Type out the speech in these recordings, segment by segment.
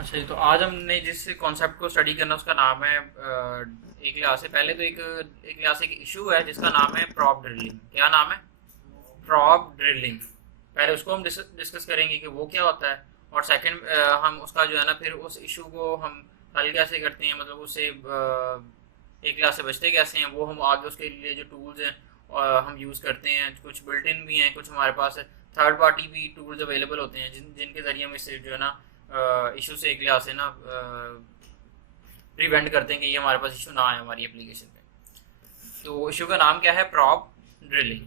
अच्छा जी, तो आज हमने जिस कॉन्सेप्ट को स्टडी करना उसका नाम है एक क्लास से पहले तो एक क्लास एक इशू है जिसका नाम है प्रॉप ड्रिलिंग। क्या नाम है? Prop drilling. पहले उसको हम डिस्कस करेंगे कि वो क्या होता है, और सेकंड हम उसका जो है ना फिर उस इशू को हम हल कैसे करते हैं, मतलब उससे एक क्लास से बचते कैसे हैं, वो हम आगे उसके लिए जो टूल्स हैं हम यूज़ करते हैं। कुछ बिल्ट इन भी हैं, कुछ हमारे पास थर्ड पार्टी भी टूल्स अवेलेबल होते हैं जिनके ज़रिए हम इससे जो है ना इशू से एक क्लास से ना प्रिवेंट करते हैं कि ये हमारे पास इशू ना आए हमारी एप्लीकेशन पे। तो इशू का नाम क्या है? Prop drilling.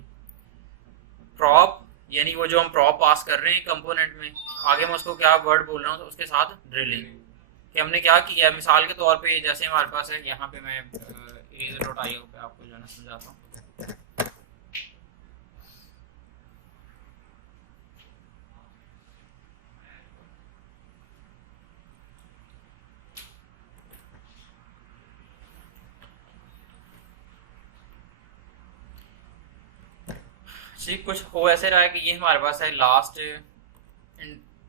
प्रॉप यानी वो जो हम प्रॉप पास कर रहे हैं कंपोनेंट में, आगे मैं उसको क्या वर्ड बोल रहा हूँ तो उसके साथ ड्रिलिंग। कि हमने क्या किया है, मिसाल के तौर पे जैसे हमारे पास है, यहाँ पे मैं eraser.io पे आपको जो है ना समझाता हूँ। जी, कुछ हो ऐसे रहा है कि ये हमारे पास है लास्ट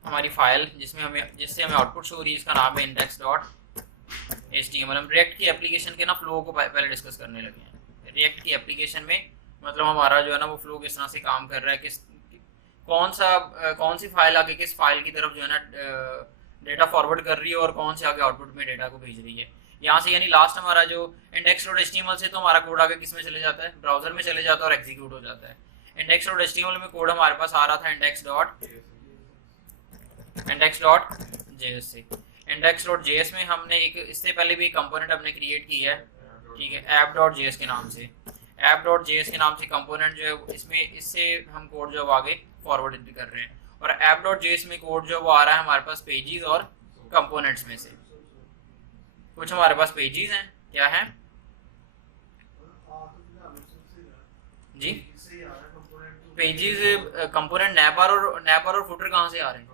हमारी फाइल जिससे हमें आउटपुट शो हो रही है, इसका नाम है index.html। हम रिएक्ट की एप्लीकेशन के ना फ्लो को पहले डिस्कस करने लगे हैं। रिएक्ट की एप्लीकेशन में मतलब हमारा जो है ना वो फ्लो किस तरह से काम कर रहा है, कौन सी फाइल आगे किस फाइल की तरफ जो है ना डेटा फॉरवर्ड कर रही है और कौन से आगे आउटपुट में डेटा को भेज रही है। यहाँ से यानी लास्ट हमारा जो index.html से तो हमारा कोड आगे किस में चले जाता है, ब्राउजर में चले जाता है और एग्जीक्यूट हो जाता है। index.html में कोड हमारे पास आ रहा था index.js से। index.js में हमने एक इससे पहले भी एक कंपोनेंट हमने क्रिएट किया है, ठीक है, app.js के नाम से। app.js के नाम से कंपोनेंट जो है इसमें इससे हम कोड जो आगे फॉरवर्ड भी कर रहे हैं। और app.js में कोड जो वो आ रहा है हमारे पास पेजेस और कंपोनेंट्स में से। कुछ हमारे पास पेजेस हैं, क्या है जी? पेजेस कंपोनेंट नैपर और फुटर कहाँ से आ रहे हैं?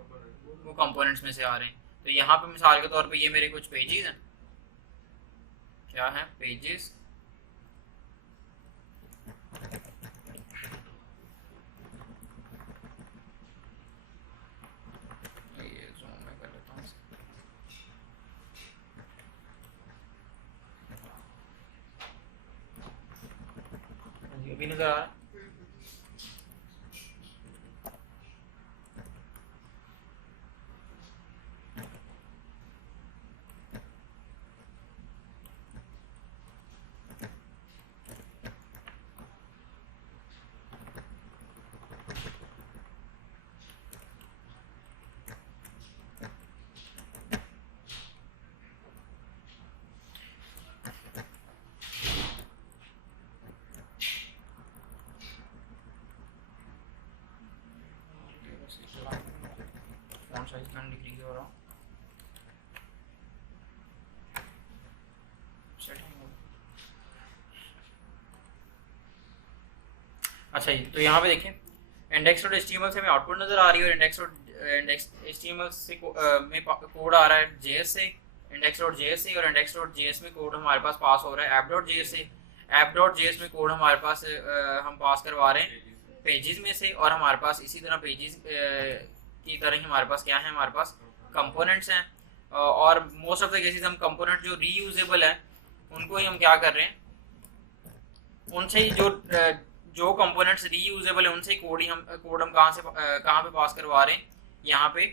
वो कंपोनेंट्स में से आ रहे हैं। तो यहाँ पे मिसाल के तौर पे ये मेरे कुछ पेजेस हैं, क्या है पेजेस। ये zoom में कर लेता हूँ। ये भी नजर आ रहा है। फॉन्ट साइज का डिक्रीज हो रहा हूँ। अच्छा जी, तो यहाँ पे देखें index.html से हमें आउटपुट नजर आ रही है और index.html से में कोड आ रहा है JS से, index.js से, और index.js में कोड हमारे पास पास हो रहा है app.js से। app.js में कोड हमारे पास हम पास करवा रहे हैं पेजेस में से, और हमारे पास इसी तरह पेजेस की तरह ही हमारे पास क्या है, हमारे पास कंपोनेंट्स हैं। और मोस्ट ऑफ द केसेस हम कंपोनेंट जो रीयूजेबल है उनको ही हम क्या कर रहे हैं, उनसे ही जो कंपोनेंट्स रीयूजेबल है उनसे ही कोड हम कहाँ पे पास करवा रहे हैं, यहाँ पे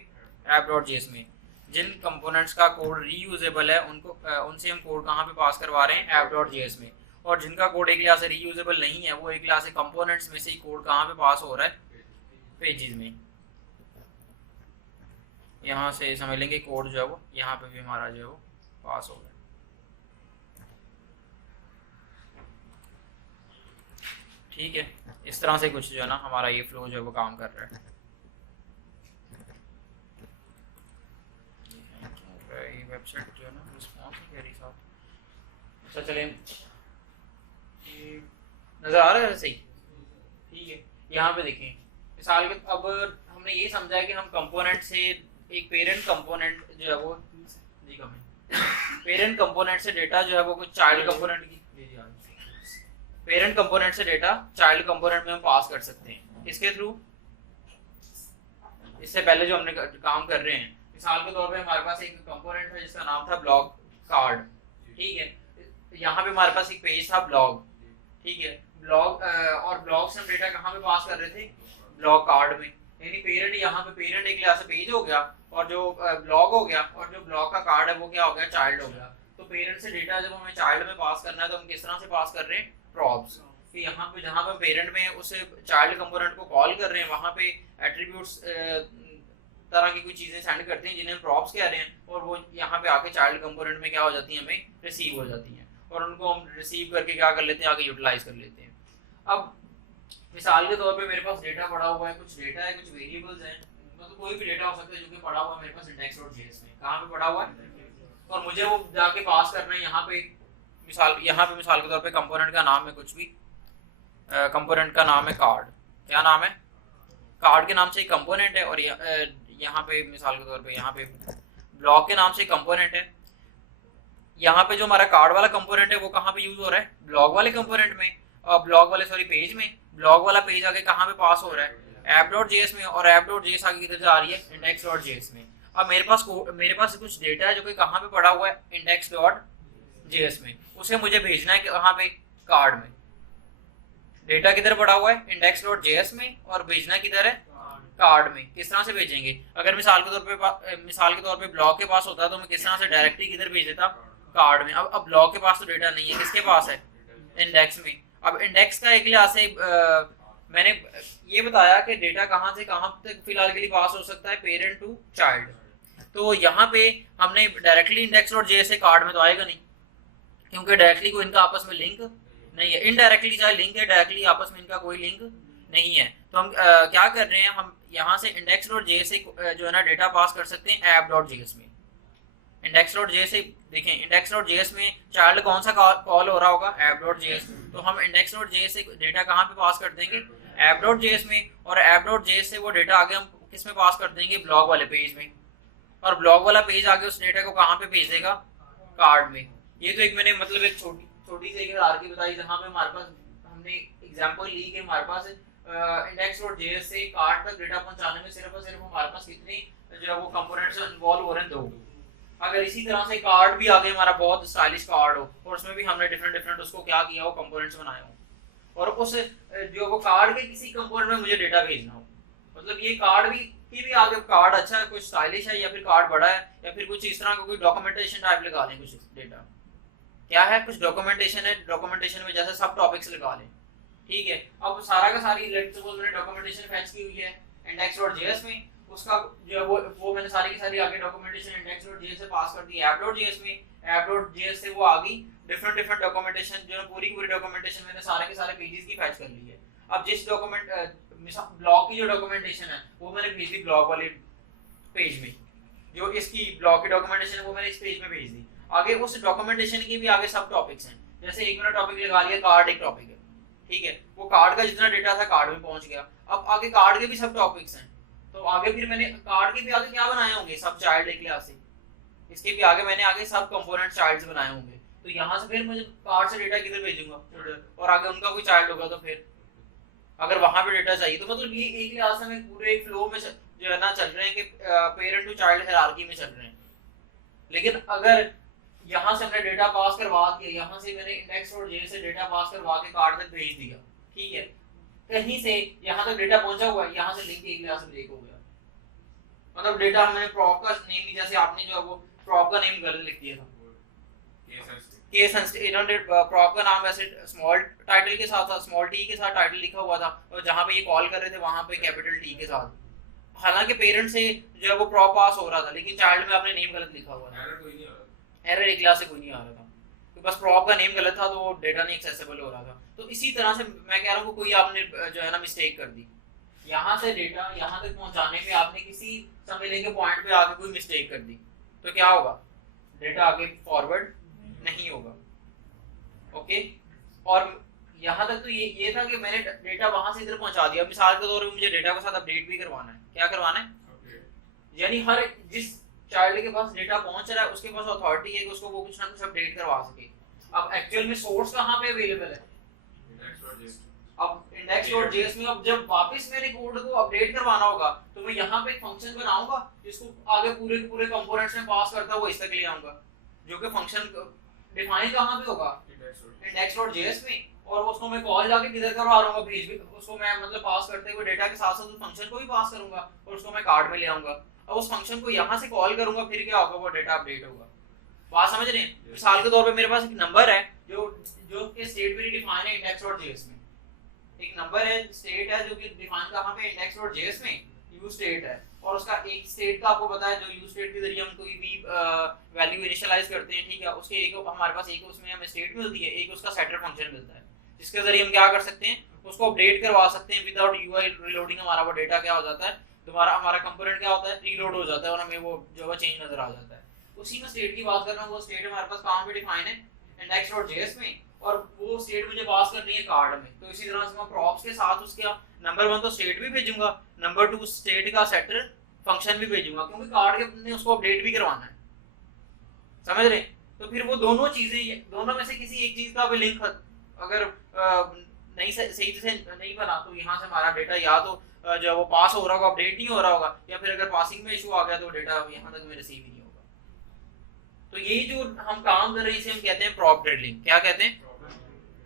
app.js में। जिन कंपोनेंट्स का कोड रीयूजेबल है उनसे हम कोड कहाँ पे पास करवा रहे हैं, app.js में। और जिनका कोड एक क्लास से रीयूजेबल नहीं है वो एक क्लास से कंपोनेंट्स में से ही कोड कहाँ पे पास हो रहा है, पेजेस में। यहाँ से समझ लेंगे कोड जो है वो यहाँ पे भी हमारा जो है वो पास हो रहा है। ठीक है, इस तरह से कुछ जो है ना हमारा ये फ्लो जो है वो काम कर रहा है। वेबसाइट जो है ना रिस्पॉन्स मेरे साथ। अच्छा चलें, नज़र आ रहा है सही? ठीक है, यहाँ पे देखें मिसाल के अब हमने ये समझा है कि हम कंपोनेंट से एक पेरेंट कंपोनेंट जो है वो जी कम है, पेरेंट कंपोनेंट से डेटा जो है वो कुछ चाइल्ड कंपोनेंट की पेरेंट कंपोनेंट से डेटा चाइल्ड कंपोनेंट में हम पास कर सकते हैं। इसके थ्रू इससे पहले जो हमने काम कर रहे हैं, मिसाल के तौर पे हमारे पास एक कंपोनेंट था जिसका नाम था ब्लॉग कार्ड, ठीक है। यहाँ पे हमारे पास एक पेज था ब्लॉग, ठीक है। ब्लॉग और ब्लॉग से हम डेटा कहाँ पे पास कर रहे थे, ब्लॉग कार्ड में, यानी पेरेंट, यहाँ पे पेरेंट एक लिहाज से पेज हो गया और जो ब्लॉग हो गया, और जो ब्लॉग का कार्ड है वो क्या हो गया, चाइल्ड हो गया। तो पेरेंट से डेटा जब हमें चाइल्ड में पास करना है तो हम किस तरह से पास कर रहे हैं, प्रॉप्स। कि यहाँ पे जहाँ पे पेरेंट में उस चाइल्ड कंपोनेंट को कॉल कर रहे हैं वहाँ पे एट्रीब्यूट्स तरह की कोई चीजें सेंड करते हैं जिन्हें हम प्रॉप्स कह रहे हैं, और वो यहाँ पे आके चाइल्ड कंपोनेंट में क्या हो जाती है, हमें रिसीव हो जाती हैं, और उनको हम रिसीव करके क्या कर लेते हैं, आगे यूटिलाइज कर लेते हैं। अब मिसाल के तौर पे मेरे पास डेटा पड़ा हुआ है, कुछ डेटा है, कुछ वेरिएबल्स हैं, मतलब कोई भी डेटा हो सकता है जो कि पड़ा हुआ है मेरे पास index.js में। कहाँ पे पड़ा हुआ है, और मुझे वो जाके पास करना है यहाँ पे मिसाल के तौर पे कंपोनेंट का नाम है कुछ भी, कंपोनेंट का नाम है कार्ड। क्या नाम है, कार्ड के नाम से एक कंपोनेंट है, और यहाँ पे मिसाल के तौर पे यहाँ पे ब्लॉक के नाम से कंपोनेंट है। यहाँ पे जो हमारा कार्ड वाला कंपोनेंट है वो कहाँ पे यूज हो रहा है, ब्लॉग वाले कंपोनेंट में, और ब्लॉग वाले पेज में। ब्लॉग वाला पेज आगे कहाँ पे पास हो रहा है, app.js में, और app.js आगे किधर जा रही है, index.js में। अब मेरे पास कुछ डेटा है जो कि कहाँ पे पड़ा हुआ है, index.js में, उसे मुझे भेजना है कहाँ पे, कार्ड में। डेटा किधर पड़ा हुआ है, index.js में, और भेजना किधर है, कार्ड में। किस तरह से भेजेंगे, अगर मिसाल के तौर पे ब्लॉग के पास होता तो मैं किस तरह से डायरेक्टली किधर भेज देता, कार्ड में। अब ब्लॉग के पास तो डेटा नहीं है, किसके पास है, इंडेक्स में। अब इंडेक्स का एक लिहाज से मैंने ये बताया कि डेटा कहाँ से कहाँ तक फिलहाल के लिए पास हो सकता है, पेरेंट टू चाइल्ड। तो यहाँ पे हमने डायरेक्टली index.js से कार्ड में तो आएगा नहीं, क्योंकि डायरेक्टली कोई इनका आपस में लिंक नहीं है। इनडायरेक्टली चाहे लिंक है, डायरेक्टली आपस में इनका कोई लिंक नहीं है। तो हम क्या कर रहे हैं, हम यहाँ से index.js से जो है ना डेटा पास कर सकते हैं app.js में। index.js से देखें, index.js में चाइल्ड कौन सा कॉल हो रहा होगा, app.js। तो हम index.js से डेटा कहाँ पे पास कर देंगे, app.js में, और app.js से वो डेटा आगे हम किस में पास कर देंगे, ब्लॉग वाले पेज में, और ब्लॉग वाला पेज आगे उस डेटा को कहाँ पे भेज देगा, कार्ड में। ये तो एक मैंने मतलब एक छोटी सी हायरार्की बताई जहाँ पे हमारे पास हमने एग्जांपल ली कि हमारे पास index.js से कार्ड तक डेटा पहुंचाने में सिर्फ और सिर्फ हमारे पास कितनी जो है वो कंपोनेंट्स इन्वॉल्व हो रहे हैं, 2। अगर इसी तरह से कार्ड भी आगे हमारा बहुत स्टाइलिश कार्ड हो, और उसमें भी हमने डिफरेंट उसको क्या किया हो, कंपोनेंट्स बनाए हो, और उस जो वो कार्ड के किसी कंपोनेंट में मुझे डेटा भेजना हो, मतलब ये कार्ड भी आगे कार्ड अच्छा है, कुछ स्टाइलिश है, या फिर कार्ड बड़ा है, या फिर कुछ इस तरह का कोई डॉक्यूमेंटेशन टाइप लगा लें, कुछ डेटा क्या है, कुछ डॉक्यूमेंटेशन है, डॉक्यूमेंटेशन में जैसे सब टॉपिक्स लगा लें, ठीक है। अब सारा का सारी सपोज मैंने डॉक्यूमेंटेशन फेच की हुई है index.js में, उसका जो वो मैंने सारी की सारी आगे डॉक्यूमेंटेशन index.js से पास कर दी app.js में। app.js से वो आ गई डिफरेंट डॉक्यूमेंटेशन, जो पूरी डॉक्यूमेंटेशन मैंने सारे के सारे पेजेस की फैच कर ली है। अब जिस डॉक्यूमेंट ब्लॉग की जो डॉक्यूमेंटेशन है वो मैंने भेज दी ब्लॉग वाले पेज में, जो इसकी ब्लॉग की डॉक्यूमेंटेशन है वो मैंने इस पेज में भेज दी। आगे उस डॉक्यूमेंटेशन की भी आगे सब टॉपिक्स हैं, जैसे एक मैंने टॉपिक लगा लिया, कार्ड एक टॉपिक है, ठीक है, वो कार्ड का जितना डेटा था कार्ड में पहुंच गया। अब आगे कार्ड के भी सब टॉपिक्स हैं, तो आगे फिर मैंने कार्ड के भी आगे क्या बनाए होंगे, सब चाइल्ड एक लिहाज से, इसके भी आगे मैंने आगे सब कंपोनेंट चाइल्ड्स बनाए होंगे। तो यहाँ से फिर मुझे कार्ड से डेटा किधर भेजूंगा, और आगे उनका कोई चाइल्ड होगा, तो फिर अगर वहां पे डेटा चाहिए, तो मतलब ये एक लिहाज से हम पूरे एक फ्लो में जो है ना चल रहे हैं कि पेरेंट टू चाइल्ड हायरार्की में चल रहे हैं। लेकिन अगर यहाँ से हमने डेटा पास करवा दिया, यहाँ से मैंने index.js से डेटा पास करवा के कार्ड तक भेज दिया, ठीक है, कहीं से यहाँ तक डेटा पहुंचा हुआ है, यहाँ से लिंक एक लिहाज से ब्रेक हो गया, मतलब डेटा हमने प्रॉप का नेम, जैसे आपने जो है वो प्रॉप का नेम गलत लिख दिया था, केस सेंसिटिव प्रॉप का नाम वैसे स्मॉल टाइटल के साथ, स्मॉल टी के साथ टाइटल लिखा हुआ था, और जहाँ पे ये कॉल कर रहे थे वहां पे कैपिटल टी के साथ। हालांकि पेरेंट से जो है वो प्रॉप पास हो रहा था, लेकिन चाइल्ड में आपने नेम गलत लिखा हुआ था, एरर एक क्लास से कोई नहीं आ रहा था, तो बस प्रॉप का नेम गलत था, तो वो डेटा नहीं एक्सेसिबल हो रहा था। तो इसी तरह से मैं कह रहा हूँ कोई आपने जो है ना मिस्टेक कर दी, यहाँ से डेटा यहाँ तक पहुंचाने में आपने किसी समझ लेंगे पॉइंट पे आगे कोई मिस्टेक कर दी, तो क्या होगा, डेटा आगे फॉरवर्ड नहीं होगा। ओके, और यहाँ तक तो ये था कि मैंने डेटा वहां से इधर पहुंचा दिया। मिसाल के तौर पे मुझे डेटा के साथ अपडेट भी करवाना है, क्या करवाना है, यानी हर जिस चाइल्ड के पास डेटा पहुंच रहा है उसके पास अथॉरिटी है कि उसको वो कुछ ना कुछ अपडेट करवा सके। अब एक्चुअल में सोर्स कहाँ पे अवेलेबल है, अब index.js में अब जब वापस मेरे कोड को अपडेट करवाना होगा तो मैं यहाँ पे एक फंक्शन बनाऊंगा जिसको आगे पूरे पूरे कंपोनेंट्स में पास करता हुआ इस तक ले आऊंगा, जो कि फंक्शन डिफाइन कहाँ पे होगा index.js में, और उसको मैं कॉल जाके किधर करवा रहा हूँ भेज भी, उसको मैं मतलब पास करते हुए डेटा के साथ साथ उस फंक्शन को भी पास करूंगा और उसको मैं कार्ड में ले आऊंगा। अब उस फंक्शन को यहाँ से कॉल करूंगा, फिर क्या होगा, वो डेटा अपडेट होगा। बात समझ रहे हैं? मिसाल के तौर पे मेरे पास एक नंबर है जो के स्टेट वेरी डिफाइन है index.js में, एक नंबर है स्टेट है जो कि डिफाइन कहाँ पे index.js में यूज स्टेट है, और उसका एक स्टेट का आपको पता है जो यूज स्टेट के जरिए हम कोई भी वैल्यू इनिशियलाइज करते हैं, ठीक है, उसके एक हमारे पास एक उसमें हमें स्टेट मिलती है, एक उसका सेटर फंक्शन मिलता है जिसके जरिए हम क्या कर सकते हैं, उसको अपडेट करवा सकते हैं विदाउट यूआई रीलोडिंग। हमारा वो डेटा क्या हो जाता है, दोबारा हमारा कंपोनेंट क्या होता है, रीलोड हो जाता है और हमें वो जो है चेंज नजर आ जाता है। उसी में स्टेट की बात कर रहा हूँ, वो स्टेट हमारे पास कहाँ पे डिफाइन है index.js में, और वो स्टेट मुझे पास करनी है कार्ड में। तो इसी तरह से मैं प्रॉप्स के साथ उसका नंबर 1 तो स्टेट भी भेजूंगा, नंबर 2 स्टेट का सेटर फंक्शन भी भेजूंगा, क्योंकि कार्ड के ने उसको अपडेट भी करवाना है, समझ रहे? तो फिर वो दोनों चीजें, दोनों में से किसी एक चीज का भी लिंक अगर नहीं सही से नहीं बना तो यहाँ से हमारा डेटा या तो जो वो पास हो रहा होगा अपडेट नहीं हो रहा होगा, या फिर अगर पासिंग में इशू आ गया तो डेटा यहाँ तक में रिसीव ही नहीं होगा। तो ये जो हम काम कर रहे हैं इसे हम कहते हैं प्रॉप ड्रिलिंग। क्या कहते हैं?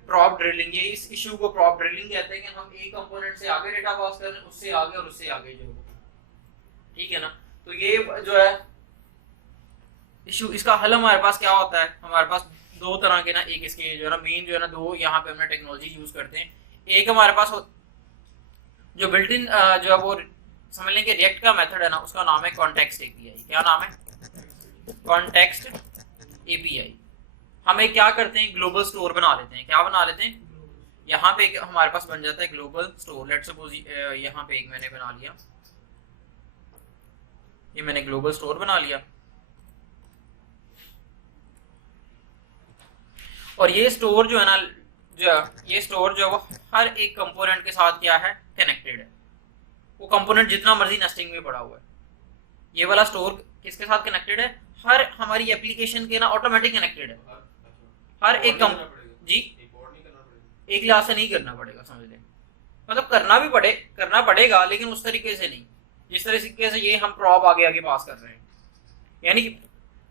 Prop drilling. ये इस इशू को प्रॉप ड्रिलिंग कहते हैं कि हम एक कंपोनेंट से आगे डेटा पास कर रहे हैं, उससे आगे और उससे आगे जो, ठीक है ना। तो ये जो है इशू, इसका हल हमारे पास क्या होता है, हमारे पास दो तरह के ना, एक इसके जो है ना मेन जो है ना दो यहाँ पे हमने टेक्नोलॉजी यूज करते हैं। एक हमारे पास जो बिल्ट इन जो है वो समझ लें कि रिएक्ट का मेथड है ना, उसका नाम है कॉन्टेक्स्ट एपीआई। क्या नाम है? Context API. हम एक क्या करते हैं, ग्लोबल स्टोर बना लेते हैं। क्या बना लेते हैं? यहाँ पे हमारे पास बन जाता है ग्लोबल स्टोर। लेट्स सपोज यहाँ पे एक मैंने बना लिया, ये मैंने ग्लोबल स्टोर बना लिया, और ये स्टोर जो है ना, ये स्टोर जो है वो हर एक कंपोनेंट के साथ क्या है, कनेक्टेड है। वो कंपोनेंट जितना मर्जी नेस्टिंग में पड़ा हुआ है, ये वाला स्टोर किसके साथ कनेक्टेड है? हर हमारी एप्लीकेशन के ना ऑटोमेटिक कनेक्टेड है। हर एक जी एक लिहाज से नहीं करना पड़ेगा, समझ लें, मतलब करना पड़ेगा लेकिन उस तरीके से नहीं जिस तरीके से ये हम प्रॉप आगे आगे पास कर रहे हैं। यानी कि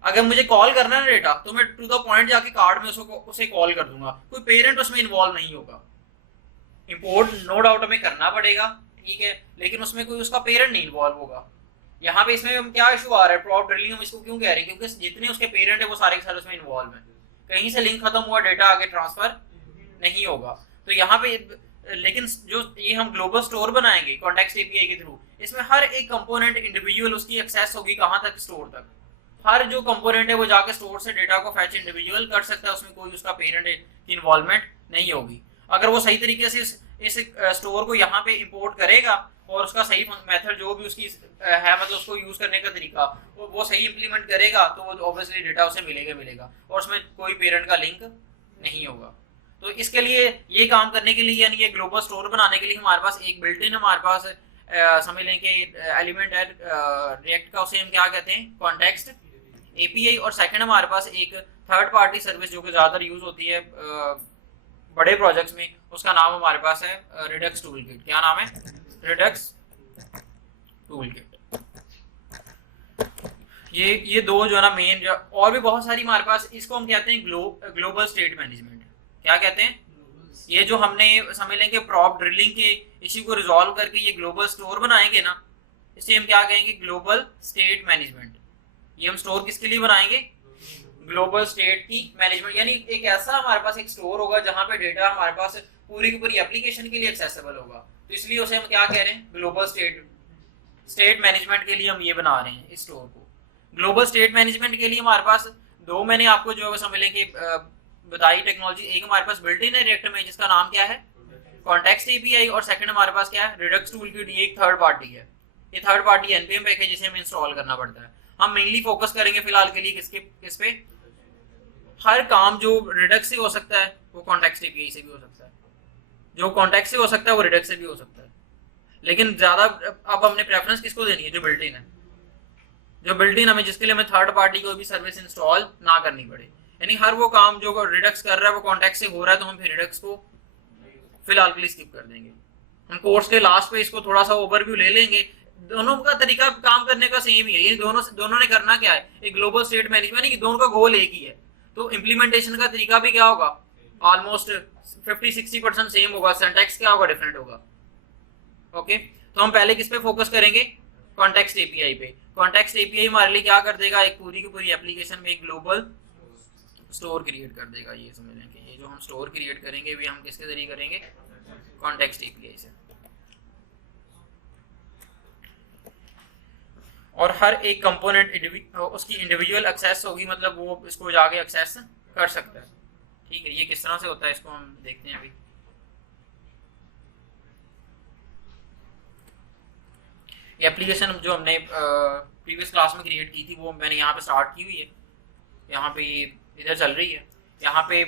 अगर मुझे कॉल करना है डेटा तो मैं टू द पॉइंट जाके कार्ड में उसे कॉल कर दूंगा, कोई पेरेंट उसमें इन्वॉल्व नहीं होगा। इंपोर्ट नो डाउट हमें करना पड़ेगा, ठीक है, लेकिन उसमें कोई उसका पेरेंट नहीं इन्वॉल्व होगा। यहाँ पे इसमें हम क्या इशू आ रहा है, प्रॉप ड्रिलिंग हम इसको क्यों कह रहे हैं, क्योंकि जितने उसके पेरेंट है वो सारे के सारे उसमें इन्वॉल्व है, कहीं से लिंक खत्म हुआ डेटा आगे ट्रांसफर नहीं होगा। तो यहाँ पे लेकिन जो ये हम ग्लोबल स्टोर बनाएंगे कॉन्टेक्स्ट एपीआई के थ्रू, इसमें हर एक कंपोनेंट इंडिविजुअल उसकी एक्सेस होगी कहाँ तक, स्टोर तक। हर जो कंपोनेंट है वो जाके स्टोर से डेटा को फैच इंडिविजुअल कर सकता है, उसमें कोई उसका पेरेंट की इन्वॉल्वमेंट नहीं होगी। अगर वो सही तरीके से इस स्टोर को यहाँ पे इंपोर्ट करेगा और उसका सही मेथड जो भी उसकी है, मतलब उसको यूज करने का तरीका वो सही इंप्लीमेंट करेगा, तो वो ऑब्वियसली डेटा उसे मिलेगा और उसमें कोई पेरेंट का लिंक नहीं होगा। तो इसके लिए ये काम करने के लिए, यानी ये ग्लोबल स्टोर बनाने के लिए हमारे पास एक बिल्ट इन हमारे पास समझ लें कि एलिमेंट है रिएक्ट का, उसे हम क्या कहते हैं, कॉन्टेक्स्ट एपीआई। और सेकंड हमारे पास एक थर्ड पार्टी सर्विस जो कि ज्यादातर यूज होती है बड़े प्रोजेक्ट्स में, उसका नाम हमारे पास है रिडक्स टूलकिट। क्या नाम है? Redux toolkit. ये दो जो है ना मेन, और भी बहुत सारी हमारे पास, इसको हम कहते हैं ग्लोबल स्टेट मैनेजमेंट। क्या कहते हैं? ये जो हमने समझ लेंगे प्रॉप ड्रिलिंग के इश्यू को रिजॉल्व करके ये ग्लोबल स्टोर बनाएंगे ना, इसे हम क्या कहेंगे, ग्लोबल स्टेट मैनेजमेंट। ये हम स्टोर किसके लिए बनाएंगे? ग्लोबल स्टेट की मैनेजमेंट। यानी एक ऐसा हमारे पास एक स्टोर होगा जहां पे डेटा हमारे पास पूरी की पूरी एप्लीकेशन के लिए एक्सेसिबल होगा, तो इसलिए उसे हम क्या कह रहे हैं, ग्लोबल स्टेट मैनेजमेंट के लिए हम ये बना रहे हैं इस स्टोर को। ग्लोबल स्टेट मैनेजमेंट के लिए हमारे पास दो मैंने आपको जो समझ लें कि बताई टेक्नोलॉजी, एक हमारे पास बिल्ट इन है रिएक्ट में जिसका नाम क्या है, कॉन्टेक्स्ट एपीआई, और सेकंड हमारे पास क्या है, रिडक्स टूलकिट। ये एक थर्ड पार्टी है, ये थर्ड पार्टी एनपीएम पैकेज जिसे हमें इंस्टॉल करना पड़ता है। हम मेनली फोकस करेंगे फिलहाल के लिए किस पे, हर काम जो रिडक्स से हो सकता है वो कॉन्टेक्स्ट एपीआई से भी हो सकता है, जो कॉन्टेक्स्ट से हो सकता है वो रिडक्स से भी हो सकता है, लेकिन ज्यादा अब हमने प्रेफरेंस किसको देनी है, जो बिल्ट इन है, जो बिल्ट इन हमें जिसके लिए हमें थर्ड पार्टी को भी सर्विस इंस्टॉल ना करनी पड़े। यानी हर वो काम जो रिडक्स कर रहा है वो कॉन्टेक्स्ट से हो रहा है, तो हम फिर रिडक्स को फिलहाल के लिए स्किप कर देंगे। हम कोर्स के लास्ट पे इसको थोड़ा सा ओवरव्यू ले लेंगे। दोनों का तरीका काम करने का सेम ही है, ये दोनों ने करना क्या है, एक ग्लोबल स्टेट मैनेजमेंट है कि दोनों का गोल एक ही है, तो इम्प्लीमेंटेशन का तरीका भी क्या होगा, ऑलमोस्ट 50-60% सेम होगा, सिंटैक्स क्या होगा, डिफरेंट होगा। ओके, तो हम पहले किस पे फोकस करेंगे, कॉन्टेक्स्ट एपीआई पे। कॉन्टेक्स्ट एपीआई हमारे लिए क्या कर देगा, एक पूरी की पूरी एप्लीकेशन में एक ग्लोबल स्टोर क्रिएट कर देगा। ये समझ लें कि ये जो हम स्टोर क्रिएट करेंगे भी हम किसके जरिए करेंगे, कॉन्टेक्स्ट एपीआई से। और हर एक कंपोनेंट उसकी इंडिविजुअल एक्सेस होगी, मतलब वो इसको जाके एक्सेस कर सकता है। ठीक है, ये किस तरह से होता है इसको हम देखते हैं अभी। ये एप्लीकेशन जो हमने प्रीवियस क्लास में क्रिएट की थी वो मैंने यहाँ पे स्टार्ट की हुई है, यहाँ पे इधर चल रही है। यहाँ पे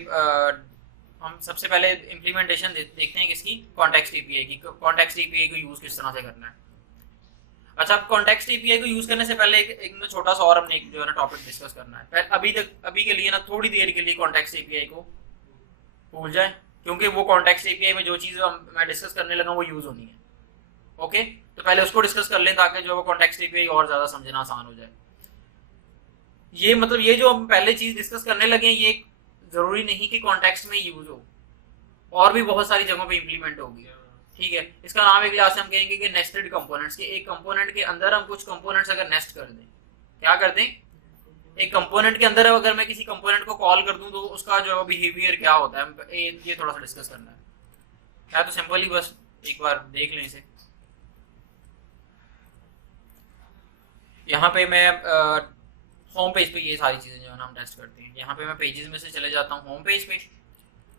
हम सबसे पहले इम्प्लीमेंटेशन देखते हैं किसकी, कॉन्टेक्स्ट एपीआई की। कॉन्टेक्स्ट एपीआई को यूज किस तरह से करना है। अच्छा, अब कॉन्टेक्स्ट एपीआई को यूज करने से पहले एक छोटा सा और हमने एक जो है ना टॉपिक डिस्कस करना है। अभी के लिए ना थोड़ी देर के लिए कॉन्टेक्स्ट एपीआई को भूल जाए, क्योंकि वो कॉन्टेक्स्ट एपीआई में जो चीज़ मैं डिस्कस करने लगा वो यूज होनी है। ओके, तो पहले उसको डिस्कस कर लें ताकि जो वो कॉन्टेक्स्ट एपीआई और ज़्यादा समझना आसान हो जाए। ये मतलब ये जो हम पहले चीज़ डिस्कस करने लगे हैं ये ज़रूरी नहीं कि कॉन्टेक्स्ट में यूज हो, और भी बहुत सारी जगहों पे इंप्लीमेंट होगी। ठीक है, इसका नाम एक क्लास हम कहेंगे कि नेस्टेड कंपोनेंट्स। के एक कंपोनेंट के अंदर हम कुछ कंपोनेंट्स अगर नेस्ट कर दें, क्या कर दें, एक कंपोनेंट के अंदर अगर मैं किसी कंपोनेंट को कॉल कर दूं तो उसका जो बिहेवियर क्या होता है, ये थोड़ा सा डिस्कस करना है। तो सिंपल ही बस एक बार देख लें इसे। यहाँ पे मैं होम पेज पे ये सारी चीज़ें जो है ना हम टेस्ट करते हैं। यहाँ पे मैं पेजेस में से चले जाता हूँ होम पेज पे,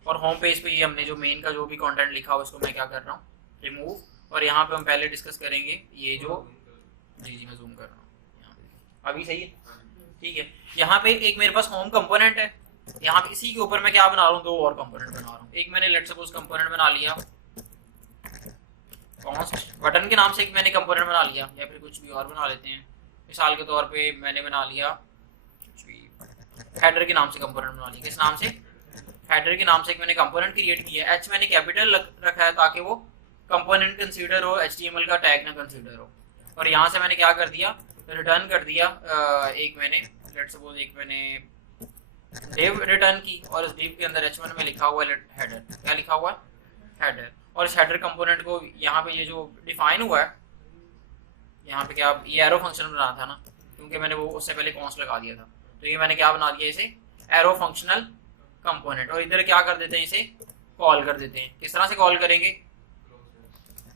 और होम पेज पे ये हमने जो मेन का जो भी कंटेंट लिखा हो उसको मैं क्या कर रहा हूँ, रिमूव। और यहाँ पे हम पहले डिस्कस करेंगे ये जो, जी मैं जूम कर रहा हूँ यहाँ पे, अभी सही है। ठीक है, यहाँ पे एक मेरे पास होम कंपोनेंट है, यहाँ पे इसी के ऊपर मैं क्या बना रहा हूँ, दो और कंपोनेंट बना रहा हूँ। एक मैंने लेट्स सपोज कंपोनेंट बना लिया कॉन्स्ट बटन के नाम से, एक मैंने कंपोनेंट बना लिया, या फिर कुछ भी और बना लेते हैं। मिसाल के तौर पे मैंने बना लिया कुछ भी हेडर के नाम से कंपोनेंट बना लिया। किस नाम से, हेडर के नाम से एक मैंने कंपोनेंट क्रिएट किया है। एच मैंने कैपिटल रखा है ताकि वो कंपोनेंट कंसीडर हो, एचटीएमएल का टैग ना कंसीडर हो। और यहाँ से मैंने क्या कर दिया, रिटर्न कर दिया एक मैंने लेट्स सपोज एक मैंने डिव रिटर्न की, और इस डिव के अंदर h1 में लिखा हुआ है हेडर। क्या लिखा हुआ है, हेडर। और इस हेडर कंपोनेंट को यहाँ पे ये जो डिफाइन हुआ है, यहाँ पे क्या ये एरो फंक्शन बना था ना, क्योंकि मैंने वो उससे पहले कॉन्स्ट लगा दिया था, तो ये मैंने क्या बना दिया इसे एरो फंक्शनल कंपोनेंट। और इधर क्या कर देते हैं, इसे कॉल कर देते हैं। किस तरह से कॉल करेंगे,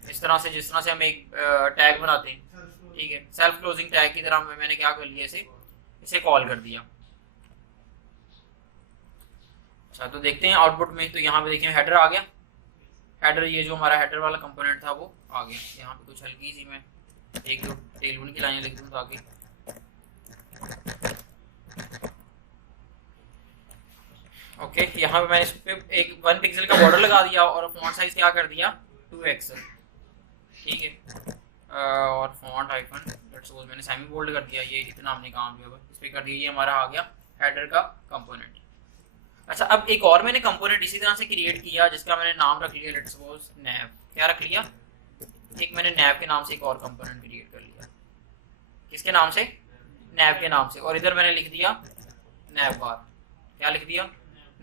इस तरह से जिस तरह से हम एक टैग बनाते हैं। ठीक है, सेल्फ क्लोजिंग टैग की तरह मैंने क्या कर लिया, इसे कॉल कर दिया। अच्छा, तो देखते हैं आउटपुट में। तो यहाँ पे देखिए हेडर आ गया, हेडर ये जो हमारा हेडर वाला कंपोनेंट था वो आ गया। यहाँ पे कुछ हल्की सी मैं एक दो टेलविन की लाइनें लिख दूँ ताकि ओके। यहाँ पे मैंने इस पे एक 1 पिक्सल का बॉर्डर लगा दिया और फॉन्ट साइज क्या कर दिया 2x। ठीक है, और फॉन्ट आइकन लेट्स सपोज मैंने सेमी बोल्ड कर दिया, ये इतना हमने काम किया, इस पे कर दिया। ये हमारा आ गया हेडर का कंपोनेंट। अच्छा, अब एक और मैंने कंपोनेंट इसी तरह से क्रिएट किया जिसका मैंने नाम रख लिया लेट्स सपोज नैव। क्या रख लिया, एक मैंने नैव के नाम से एक और कंपोनेंट क्रिएट कर लिया। किसके नाम से, नैव के नाम से। और इधर मैंने लिख दिया नैव बार। क्या लिख दिया,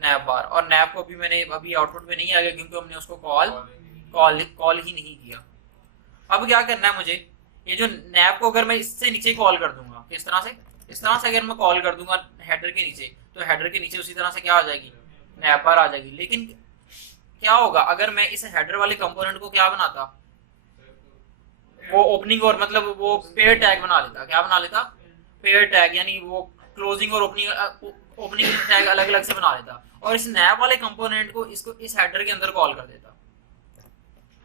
नैव बार। और नैव को भी मैंने अभी आउटपुट में नहीं आ गया क्योंकि हमने उसको कॉल ही नहीं किया। अब क्या करना है मुझे, ये जो नैव को अगर मैं इससे नीचे कॉल कर दूंगा, किस तरह से, इस तरह से अगर मैं कॉल कर दूंगा हेडर के नीचे, तो हेडर के नीचे उसी तरह से क्या आ जाएगी, नैव बार आ जाएगी। लेकिन क्या होगा अगर मैं इस हेडर वाले कंपोनेंट को क्या बनाता, वो ओपनिंग और मतलब वो पेयर टैग बना लेता। क्या बना लेता, पेयर टैग, यानी वो क्लोजिंग और ओपनिंग टैग अलग अलग से बना लेता, और इस नैव वाले कंपोनेंट को इसको इस हेडर के अंदर कॉल कर देता।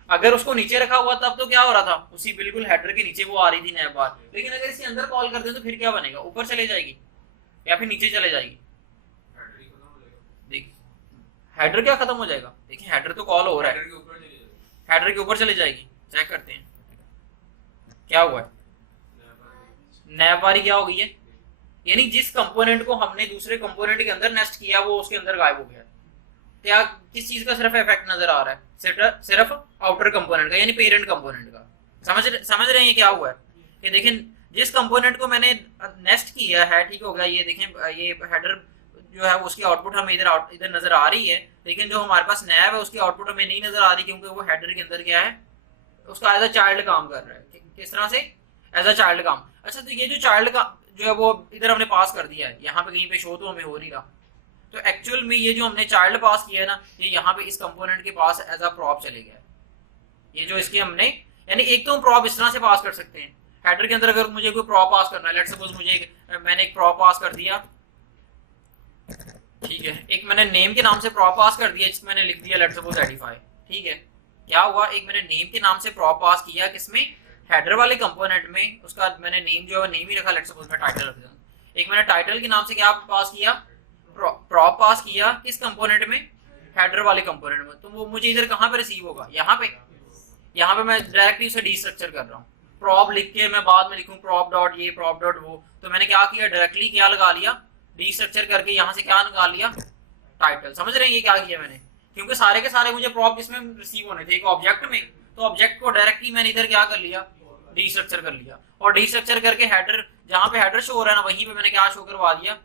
अगर उसको नीचे रखा हुआ तब तो क्या हो रहा था, उसी बिल्कुल हेडर के नीचे वो आ रही थी नैव बार। लेकिन अगर इसके अंदर कॉल कर दे तो फिर क्या बनेगा, ऊपर चले जाएगी या फिर नीचे चले जाएगी। देखिए हेडर क्या खत्म हो जाएगा, देखिए हेडर तो कॉल हो रहा है, हेडर के ऊपर चले जाएगी। चेक करते हैं क्या हुआ है, नैव बार क्या हो गई है, यानी जिस कंपोनेंट को हमने दूसरे कंपोनेंट के अंदर नेस्ट किया वो उसके अंदर गायब हो गया। क्या किस चीज का सिर्फ इफेक्ट नजर आ रहा है? सिर्फ आउटर कंपोनेंट का, यानी पेरेंट कंपोनेंट का। समझ रहे हैं ये क्या हुआ है? कि देखें जिस कंपोनेंट को मैंने नेस्ट किया है, ठीक हो गया, ये देखें ये हेडर जो है उसकी आउटपुट हमें इधर नजर आ रही है, लेकिन जो हमारे पास नैब है उसकी आउटपुट हमें नहीं नजर आ रही, क्योंकि वो हेडर के अंदर क्या है, उसका एज अ चाइल्ड काम कर रहा है। किस तरह से? एज अ चाइल्ड काम। अच्छा, तो ये जो चाइल्ड का जो है वो इधर हमने पास कर दिया है, यहाँ पे कहीं पे शो तो हमें हो नहीं रहा। तो एक्चुअल में ये जो हमने चाइल्ड पास किया है ना, ये यहाँ पे इस कंपोनेंट के पास एज अ प्रॉप चले गया। ये जो इसके हमने, यानी एक तो हम प्रॉप इस तरह से पास कर सकते हैं हेडर के अंदर। अगर मुझे कोई प्रॉप पास करना है, लेट्स सपोज मैंने एक प्रॉप पास कर दिया, ठीक है, एक मैंने नेम के नाम से प्रॉप पास कर दिया, जिसमें मैंने लिख दिया लेट्स सपोज एडिफाई। ठीक है, क्या हुआ, एक मैंने नेम के नाम से प्रॉप पास किया, किसमें? हेडर वाले कंपोनेंट में। उसका मैंने नेम जो है नेम ही रखा, लेट्स सपोज मैं टाइटल रख दूं। एक मैंने टाइटल के नाम से क्या पास किया? प्रॉप पास किया, किस कंपोनेंट में? हेडर वाले कंपोनेंट में। तो वो मुझे इधर कहां पे रिसीव होगा? यहाँ पे मैं डायरेक्टली उसे डीस्ट्रक्चर कर रहा हूँ। प्रॉप लिख के मैं बाद में लिखूं प्रॉप डॉट ये, प्रॉप डॉट वो, तो मैंने क्या किया, डायरेक्टली क्या लगा लिया, डीस्ट्रक्चर करके यहाँ से क्या निकाल लिया, टाइटल। समझ रहे हैं ये क्या किया मैंने? क्योंकि सारे के सारे मुझे प्रॉप किसमें रिसीव होने थे? एक ऑब्जेक्ट में। तो ऑब्जेक्ट को डायरेक्टली मैंने इधर क्या कर लिया, डीस्ट्रक्चर कर लिया। और डीस्ट्रक्चर करके हेडर, जहां पे हेडर शो हो रहा है ना, वहीं पे मैंने क्या शो करवा दिया,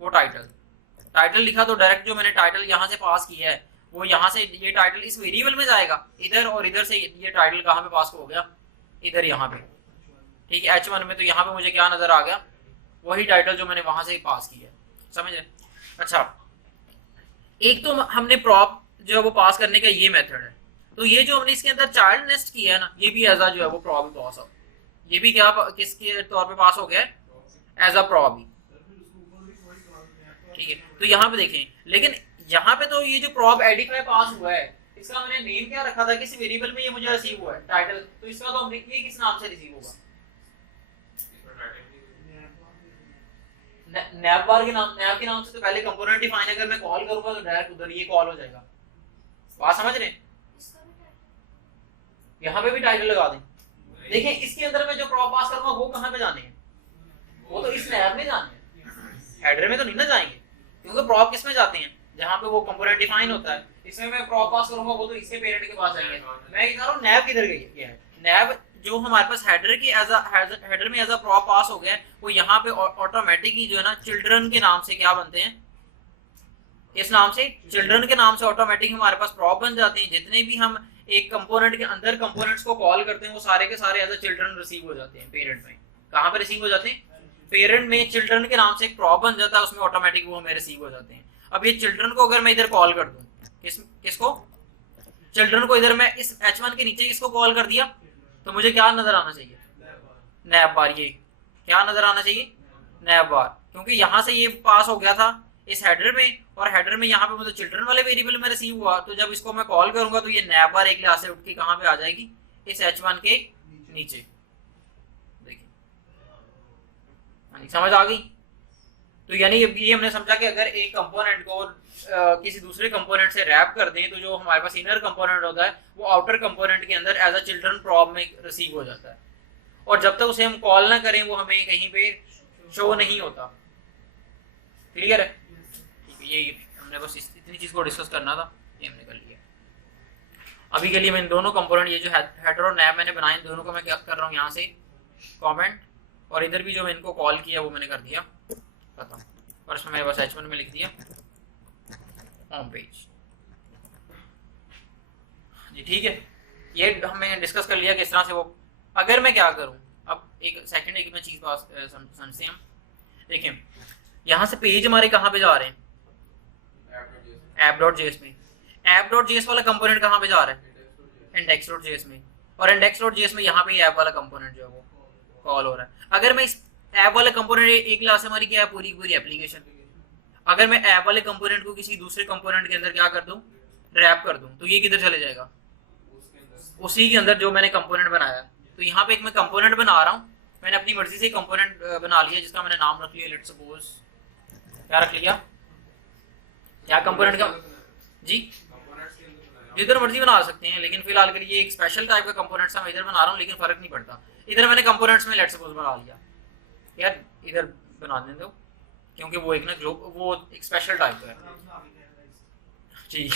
वो टाइटल लिखा। तो डायरेक्ट जो मैंने टाइटल यहाँ से पास किया है, वो यहाँ से ये टाइटल इस वेरिएबल में जाएगा इधर, और इधर से ये टाइटल कहाँ पे पास हो गया, इधर यहाँ पे। ठीक है, H1 में। तो यहाँ पे मुझे क्या नजर आ गया, वही टाइटल जो मैंने वहां से पास किया। समझे? अच्छा, एक तो हमने प्रॉप जो है वो पास करने का ये मेथड है। तो ये जो हमने इसके अंदर चाइल्ड नेस्ट किया है ना, ये भी एज अ जो है वो प्रॉप पास हो, ये भी क्या किसके तौर पे पास हो गया, एज अ प्रॉप ही। ठीक है, तो यहाँ पे देखें, लेकिन यहाँ पे तो ये जो प्रॉप एडिफाई पास हुआ है, इसका मैंने नेम क्या रखा था, किसी वेरिएबल में ये मुझे रिसीव हुआ है, टाइटल। तो इसका तो हम देखिए किस नाम से रिसीव होगा, नैब बार के नाम, नैब के नाम से। तो पहले कंपोनेंट डिफाइन, अगर मैं कॉल करूंगा तो डायरेक्ट उधर ये कॉल हो जाएगा। बात समझ रहे हैं? यहाँ पे भी टाइटल लगा दें। देखिए इसके अंदर मैं जो प्रॉप पास करूंगा वो कहाँ पे जाने हैं, वो तो इस नैब में जाने हैं, हेडर में तो नहीं ना जाएंगे, क्योंकि प्रॉप किस में जाते हैं, जहाँ पे वो कंपोनेंट डिफाइन होता है। इसमें मैं प्रॉप पास करूंगा वो तो इसके पेरेंट के पास जाएंगे। मैं ये कह रहा हूँ नैब किधर गई है, नैब जो हमारे पास हेडर की हेडर में एज अ प्रॉप पास हो गया, वो यहाँ पे ऑटोमेटिकली जो है ना चिल्ड्रन के नाम से क्या बनते हैं, इस नाम से, चिल्ड्रन के नाम से ऑटोमेटिक हमारे पास प्रॉप बन जाते हैं। जितने भी हम एक कंपोनेंट के अंदर कंपोनेंट्स को कॉल करते हैं, वो सारे के सारे एज अ चिल्ड्रन रिसीव हो जाते हैं पेरेंट में। कहाँ पे रिसीव हो जाते हैं? पेरेंट में। चिल्ड्रन के नाम से एक प्रॉप बन जाता है, उसमें ऑटोमेटिक वो हमें रिसीव हो जाते हैं। अब ये चिल्ड्रन को अगर मैं इधर कॉल कर दूं, किसको? चिल्ड्रन को इधर मैं इस H1 के नीचे किसको कॉल कर दिया, तो मुझे क्या नजर आना चाहिए, नैब बार। ये क्या नजर आना चाहिए, नैब बार, क्योंकि यहाँ से ये पास हो गया था इस हेडर में, और हेडर में यहाँ पे मुझे चिल्ड्रन वाले वेरिएबल में रिसीव हुआ। तो जब इसको मैं कॉल करूंगा तो ये नैब बार एक लिहाज से उठ के कहाँ पे आ जाएगी, इस H1 के नीचे। देखिए समझ आ गई? तो यानी ये हमने समझा कि अगर एक कंपोनेंट को किसी दूसरे कंपोनेंट से रैप कर दें, तो जो हमारे पास इनर कंपोनेंट होता है वो आउटर कंपोनेंट के अंदर एज अ चिल्ड्रन प्रॉप में रिसीव हो जाता है, और जब तक उसे हम कॉल ना करें वो हमें कहीं पे शो नहीं होता। क्लियर है? ये हमने बस इतनी चीज को डिस्कस करना था, ये हमने कर लिया। अभी के लिए मैं इन दोनों कंपोनेंट, ये जो हेडर और नैब मैंने बनाए, इन दोनों को मैं क्या कर रहा हूँ, यहाँ से कमेंट, और इधर भी जो मैं इनको कॉल किया वो मैंने कर दिया खत्म। और इसमें मैंने बस H1 में लिख दिया होम पेज जी। ठीक है, ये हमने डिस्कस कर लिया कि इस तरह से वो। अगर मैं क्या करूं, अब एक सेकंड एक मैं चीज समझते हैं हम। देखिए यहाँ से पेज हमारे कहाँ पे जा रहे हैं, app.js में। app.js वाला कंपोनेंट कहाँ पे जा रहा है, index.js में, और index.js में यहाँ पे ऐप वाला कंपोनेंट जो है वो कॉल हो रहा है। अगर मैं इस ऐप वाले कंपोनेंट, एक क्लास हमारी क्या है, पूरी पूरी एप्लीकेशन, अगर मैं ऐप वाले कंपोनेंट को किसी दूसरे कंपोनेंट के अंदर क्या कर दूं, रैप कर दूं, तो ये किधर चले जाएगा, उसी के अंदर जो मैंने कंपोनेंट बनाया। तो यहाँ पे एक मैं कंपोनेंट बना रहा हूँ, मैंने अपनी मर्जी से कंपोनेंट बना लिया, जिसका मैंने नाम रख लिया, लेट्स सपोज क्या रख लिया, क्या कंपोनेंट का जी, जिधर मर्जी बना सकते हैं, लेकिन फिलहाल के लिए एक स्पेशल टाइप का कंपोनेंट्स मैं इधर बना रहा हूँ, लेकिन फर्क नहीं पड़ता। इधर मैंने कंपोनेंट्स में लेट्स सपोज बना लिया, यार इधर बना दें दो, क्योंकि वो एक ना वो एक स्पेशल टाइप का है। ठीक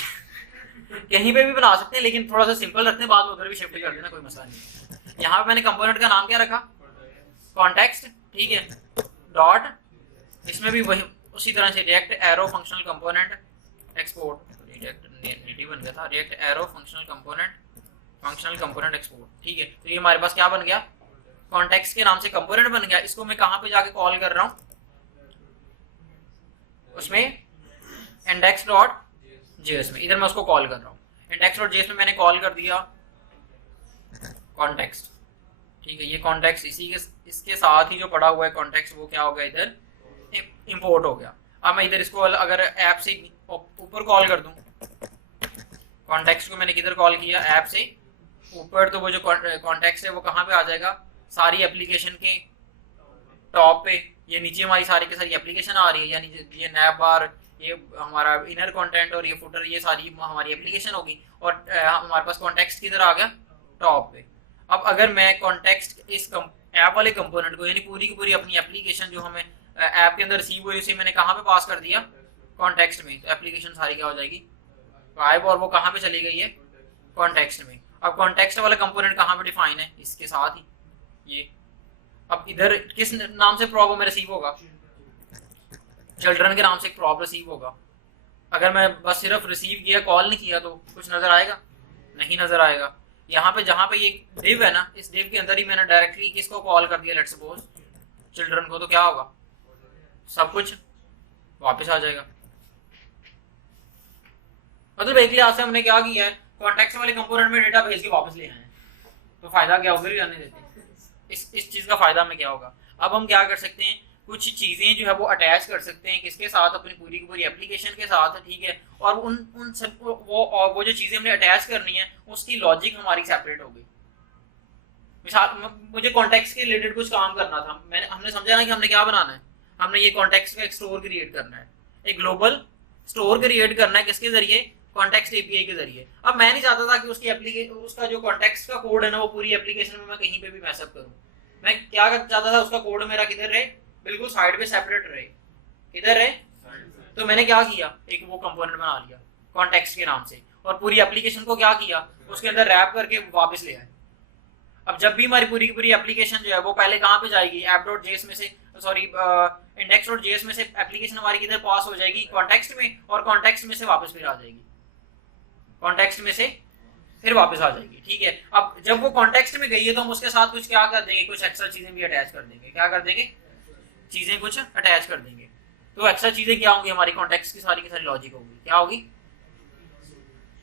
कहीं पे भी बना सकते हैं, लेकिन थोड़ा सा सिंपल रखते हैं, बाद में उधर भी शिफ्ट कर देना, कोई मसला नहीं। यहाँ पे मैंने कंपोनेंट का नाम क्या रखा, कॉन्टेक्स्ट, ठीक है, डॉट, इसमें भी वही उसी तरह से react arrow functional component export, react native बन गया था, react arrow functional component export, ठीक है। तो ये हमारे पास क्या बन गया, कॉन्टेक्स्ट के नाम से कंपोनेंट बन गया। इसको मैं कहां पे जाके कॉल कर रहा हूं, उसमें इंडेक्स डॉट जेएस में, इधर मैं उसको कॉल कर रहा हूँ। इंडेक्स डॉट जेएस में मैंने कॉल कर दिया कॉन्टेक्स्ट, ठीक है। ये कॉन्टेक्स्ट इसी के इसके साथ ही जो पड़ा हुआ है कॉन्टेक्स्ट, वो क्या हो गया, इधर इंपोर्ट हो गया। अब मैं इधर इसको अगर ऐप से ऊपर कॉल कर दूं, कॉन्टेक्स्ट को मैंने किधर कॉल किया, ऐप से ऊपर, तो वो जो कॉन्टेक्स्ट है वो कहाँ पे आ जाएगा, सारी एप्लीकेशन के टॉप पे। ये नीचे हमारी सारी की सारी एप्लीकेशन आ रही है, यानी ये नैप बार, ये हमारा इनर कंटेंट और ये फुटर, ये सारी हमारी एप्लीकेशन होगी। और हमारे पास कॉन्टेक्स्ट किधर आ गया, टॉप पे। अब अगर मैं कॉन्टेक्स्ट इस ऐप वाले कंपोनेंट को, यानी पूरी की पूरी अपनी एप्लीकेशन जो हमें ऐप के अंदर रिसीव हुई, उसे मैंने कहाँ पे पास कर दिया, कॉन्टेक्स्ट में, तो एप्लीकेशन सारी क्या हो जाएगी, गायब, और वो कहाँ पे चली गई है, कॉन्टेक्स्ट में। अब कॉन्टेक्स्ट वाला कंपोनेंट कहाँ पे डिफाइन है, इसके साथ ही ये। अब इधर किस नाम से प्रॉब में रिसीव होगा, चिल्ड्रन के नाम से एक प्रॉब रिसीव होगा। अगर मैं बस सिर्फ रिसीव किया, कॉल नहीं किया, तो कुछ नजर आएगा, नहीं नजर आएगा। यहाँ पे जहाँ पे ये डिव है ना, इस डिव के अंदर ही मैंने डायरेक्टली किसको कॉल कर दिया, लेट्स सपोज चिल्ड्रन को, तो क्या होगा, सब कुछ वापस आ जाएगा। मतलब एक लिहाज से हमने क्या किया है, कॉन्टेक्स्ट वाले कंपोनेंट में डेटा भेज के वापस ले आए हैं, तो फायदा क्या, उधर ही आने देते हैं। इस चीज का फायदा हमें क्या होगा, अब हम क्या कर सकते हैं, कुछ चीजें जो है वो अटैच कर सकते हैं, किसके साथ, अपनी पूरी की पूरी एप्लीकेशन के साथ, ठीक है। और उन सब वो जो चीजें हमने अटैच करनी है, उसकी लॉजिक हमारी सेपरेट हो गई। मिसाल, मुझे कॉन्टेक्स्ट के रिलेटेड कुछ काम करना था, हमने समझा ना कि हमने क्या बनाना है, हमने ये कॉन्टेक्स्ट का एक स्टोर क्रिएट करना है, एक ग्लोबल स्टोर क्रिएट करना है, किसके जरिए, कॉन्टेक्स्ट एपीआई के जरिए। अब मैं नहीं चाहता था कि उसका जो कॉन्टेक्स्ट का कोड है ना, वो पूरी एप्लीकेशन में मैं कहीं पे भी मैसअप करूं। मैं क्या चाहता था, उसका कोड मेरा किधर रहे, बिल्कुल साइड पे सेपरेट रहे, किधर रहे। तो मैंने क्या किया, एक वो कंपोनेंट बना लिया कॉन्टेक्स्ट के नाम से, और पूरी एप्लीकेशन को क्या किया, उसके अंदर रैप करके वापस ले आए। अब जब भी हमारी पूरी की पूरी एप्लीकेशन जो है वो पहले कहाँ पे जाएगी, app.js में से, सॉरी index.js में से एप्लीकेशन हमारी किधर पास हो जाएगी, कॉन्टेक्स्ट में, और कॉन्टेक्स्ट में से वापस फिर आ जाएगी, कॉन्टेक्स्ट में से फिर वापस आ जाएगी, ठीक है। अब जब वो कॉन्टेक्स्ट में गई है, तो हम उसके साथ कुछ क्या कर देंगे, कुछ एक्स्ट्रा चीजें भी अटैच कर देंगे। क्या कर देंगे, चीजें कुछ अटैच कर देंगे। तो एक्स्ट्रा चीजें क्या होंगी, हमारी कॉन्टेक्स्ट की सारी लॉजिक होगी, क्या होगी,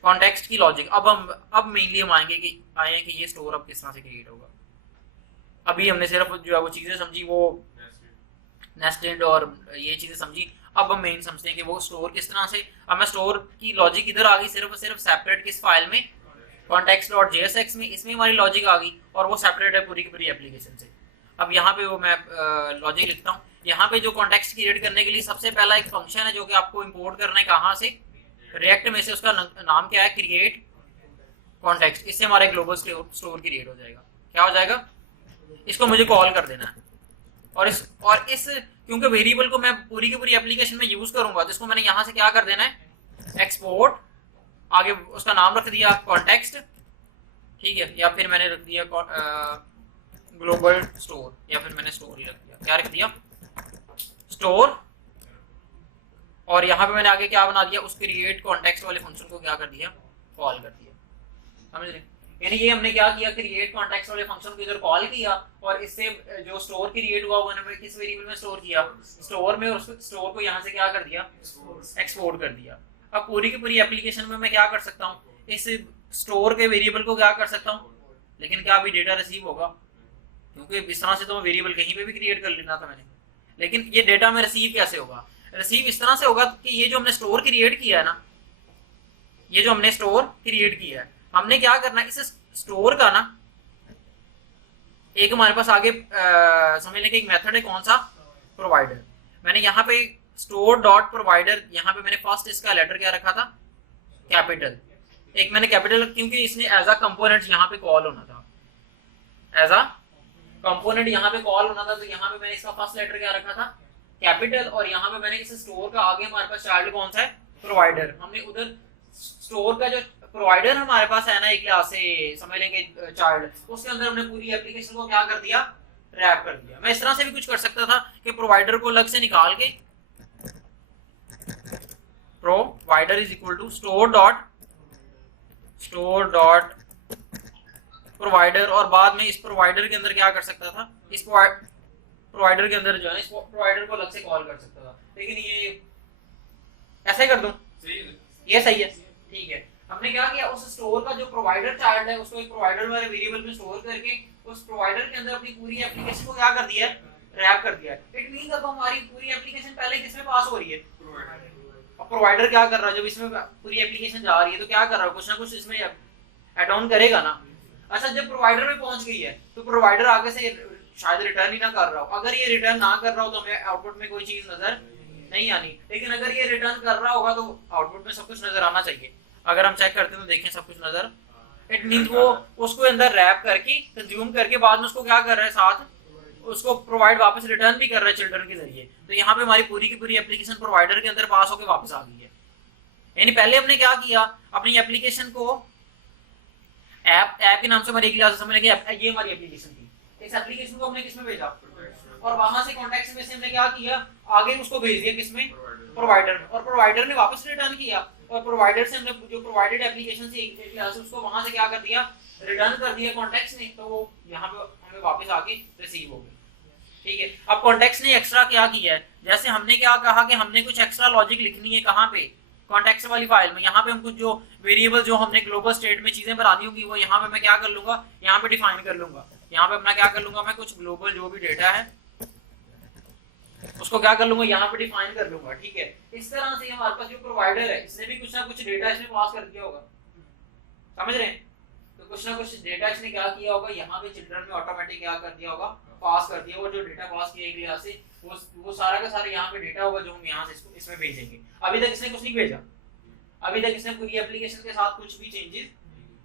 कॉन्टेक्स्ट की लॉजिक। अब मेनली हम आए कि ये स्टोर अब किस तरह से क्रिएट होगा। अभी हमने सिर्फ जो है वो चीजें समझी, वो नेस्टेड और ये चीजें समझी। अब हम मेन समझते हैं कि वो स्टोर किस तरह से। अब मैं स्टोर की लॉजिक इधर आ गई, सिर्फ सेपरेट किस फाइल में, context.jsx में, इसमें हमारी लॉजिक आ गई, और वो सेपरेट है पूरी की पूरी एप्लीकेशन से। अब यहाँ पे वो मैं लॉजिक लिखता हूँ। यहाँ पे जो कॉन्टेक्स्ट क्रिएट करने के लिए सबसे पहला एक फंक्शन है जो कि आपको इंपोर्ट करना है, कहाँ से, रिएक्ट में से। उसका नाम क्या है, क्रिएट कॉन्टेक्स्ट। इससे हमारा ग्लोबल स्टोर क्रिएट हो जाएगा। क्या हो जाएगा, इसको मुझे कॉल कर देना है। और इस क्योंकि वेरिएबल को मैं पूरी की पूरी एप्लीकेशन में यूज करूंगा, तो इसको मैंने यहाँ से क्या कर देना है, एक्सपोर्ट, आगे उसका नाम रख दिया कॉन्टेक्स्ट, ठीक है, या फिर मैंने रख दिया ग्लोबल स्टोर, या फिर मैंने स्टोर ही रख दिया। क्या रख दिया, स्टोर। और यहाँ पे मैंने आगे क्या बना दिया, उस क्रिएट कॉन्टेक्स्ट वाले फंक्शन को क्या कर दिया, कॉल कर दिया। समझ रहे, यानी ये हमने क्या किया, क्रिएट कॉन्टेक्स्ट वाले फंक्शन को इधर कॉल किया, और इससे जो स्टोर क्रिएट हुआ वो हमने किस वेरिएबल में स्टोर किया, स्टोर में, और स्टोर को यहाँ से क्या कर दिया, एक्सपोर्ट कर दिया। अब पूरी की पूरी एप्लीकेशन में मैं क्या कर सकता हूँ, इस स्टोर के वेरिएबल को क्या कर सकता हूँ, लेकिन क्या अभी डेटा रिसीव होगा, क्योंकि इस तरह से तो वेरिएबल कहीं पे भी क्रिएट कर लेना था मैंने। लेकिन ये डेटा में रिसीव कैसे होगा, रिसीव इस तरह से होगा कि ये जो हमने स्टोर क्रिएट किया है ना, ये जो हमने स्टोर क्रिएट किया है, हमने क्या करना है, इस स्टोर का ना एक हमारे पास आगे समझ लें कि एक मेथड है, कौन सा, प्रोवाइडर। मैंने यहाँ पे स्टोर डॉट प्रोवाइडर, यहाँ पे मैंने फर्स्ट इसका लेटर क्या रखा था, कैपिटल। एक मैंने कैपिटल क्योंकि इसने एज अ कंपोनेंट यहाँ पे कॉल होना था, एज अ कंपोनेंट यहाँ पे कॉल होना था, तो यहाँ पे मैंने इसका फर्स्ट लेटर क्या रखा था, कैपिटल। और यहाँ पे मैंने इस स्टोर का आगे हमारे पास चाइल्ड कौन सा है, प्रोवाइडर। हमने उधर स्टोर का जो प्रोवाइडर हमारे पास है ना एक क्लास से समझ लेंगे चाइल्ड, उसके अंदर हमने पूरी एप्लीकेशन को क्या कर दिया, रैप कर दिया। मैं इस तरह से भी कुछ कर सकता था कि प्रोवाइडर को अलग से निकाल के provider is equal to store dot provider, और बाद में इस प्रोवाइडर के अंदर क्या कर सकता था, इस प्रोवाइडर के अंदर जो है इस प्रोवाइडर को अलग से कॉल कर सकता था। लेकिन ये ऐसे कर दूं, ये सही है, ठीक है। हमने क्या किया, उस स्टोर का जो प्रोवाइडर चाइल्ड है उसको एक प्रोवाइडर वाले वेरिएबल में स्टोर करके उस प्रोवाइडर के अंदर अपनी पूरी एप्लीकेशन को क्या कर दिया है, रैप कर दिया है। इट मींस अब हमारी पूरी एप्लीकेशन पहले किसमें पास हो रही है, अब प्रोवाइडर क्या कर रहा है, जब इसमें पूरी एप्लीकेशन जा रही है तो क्या कर रहा है, कुछ ना कुछ इसमें ऐड ऑन करेगा ना। अच्छा, जब प्रोवाइडर में पहुंच गई है तो प्रोवाइडर आगे से शायद रिटर्न ही ना कर रहा हो। अगर ये रिटर्न ना कर रहा हो तो हमें आउटपुट में कोई चीज नजर नहीं आनी, लेकिन अगर ये रिटर्न कर रहा होगा तो आउटपुट में सब कुछ नजर आना चाहिए। अगर हम चेक करते हैं तो देखें सब कुछ नजर, इट मींस वो उसको अंदर रैप करके कंज्यूम करके बाद में उसको क्या कर रहा है, साथ उसको प्रोवाइड वापस रिटर्न भी कर रहा है चिल्ड्रन के जरिए। तो यहाँ पे हमारी पूरी की पूरी एप्लीकेशन प्रोवाइडर के अंदर पास होकर वापस आ गई है। यानी पहले हमने क्या किया, अपनी एप्लीकेशन को ऐप के नाम से हमारी एक क्लास समझ लेंगे, ये हमारी एप्लीकेशन थी। इस एप्लीकेशन को हमने किसमें भेजा, और वहां से कॉन्टेक्ट में से हमने क्या किया, आगे उसको भेज दिया किसमें, प्रोवाइडर में, और प्रोवाइडर ने वापस रिटर्न किया, और प्रोवाइडर से हमने जो प्रोवाइडेड एप्लीकेशन से एक क्लास उसको वहां से क्या कर दिया, रिटर्न कर दिया कॉन्टेक्ट ने, तो वो यहाँ पे हमें वापस आके रिसीव हो गई। ठीक है, अब कॉन्टेक्ट ने एक्स्ट्रा क्या किया है, जैसे हमने क्या कहा कि हमने कुछ एक्स्ट्रा लॉजिक लिखनी है कहाँ पे, कॉन्टेक्स्ट वाली फाइल में। यहाँ पे हम कुछ जो वेरिएबल जो हमने ग्लोबल स्टेट में चीजें बनानी होगी वो यहाँ पे मैं क्या कर लूंगा, यहाँ पे डिफाइन कर लूंगा। यहाँ पे अपना क्या कर लूंगा, मैं कुछ ग्लोबल जो भी डेटा है उसको क्या कर लूंगा, यहाँ पे डिफाइन कर लूंगा। ठीक है, इस तरह से हमारे पास जो प्रोवाइडर है इसने भी कुछ ना कुछ डेटा इसमें पास कर दिया होगा, समझ रहे हैं। तो कुछ ना कुछ डेटा इसने क्या किया होगा, यहाँ पे चिल्ड्रन में ऑटोमेटिक क्या कर दिया होगा, पास कर दिया। और जो डेटा पास किया गया से वो सारा का सारा यहाँ पे डेटा होगा जो हम यहाँ से इसमें भेजेंगे। अभी तक इसने कुछ नहीं भेजा, अभी तक इसने पूरी एप्लीकेशन के साथ कुछ भी चेंजेस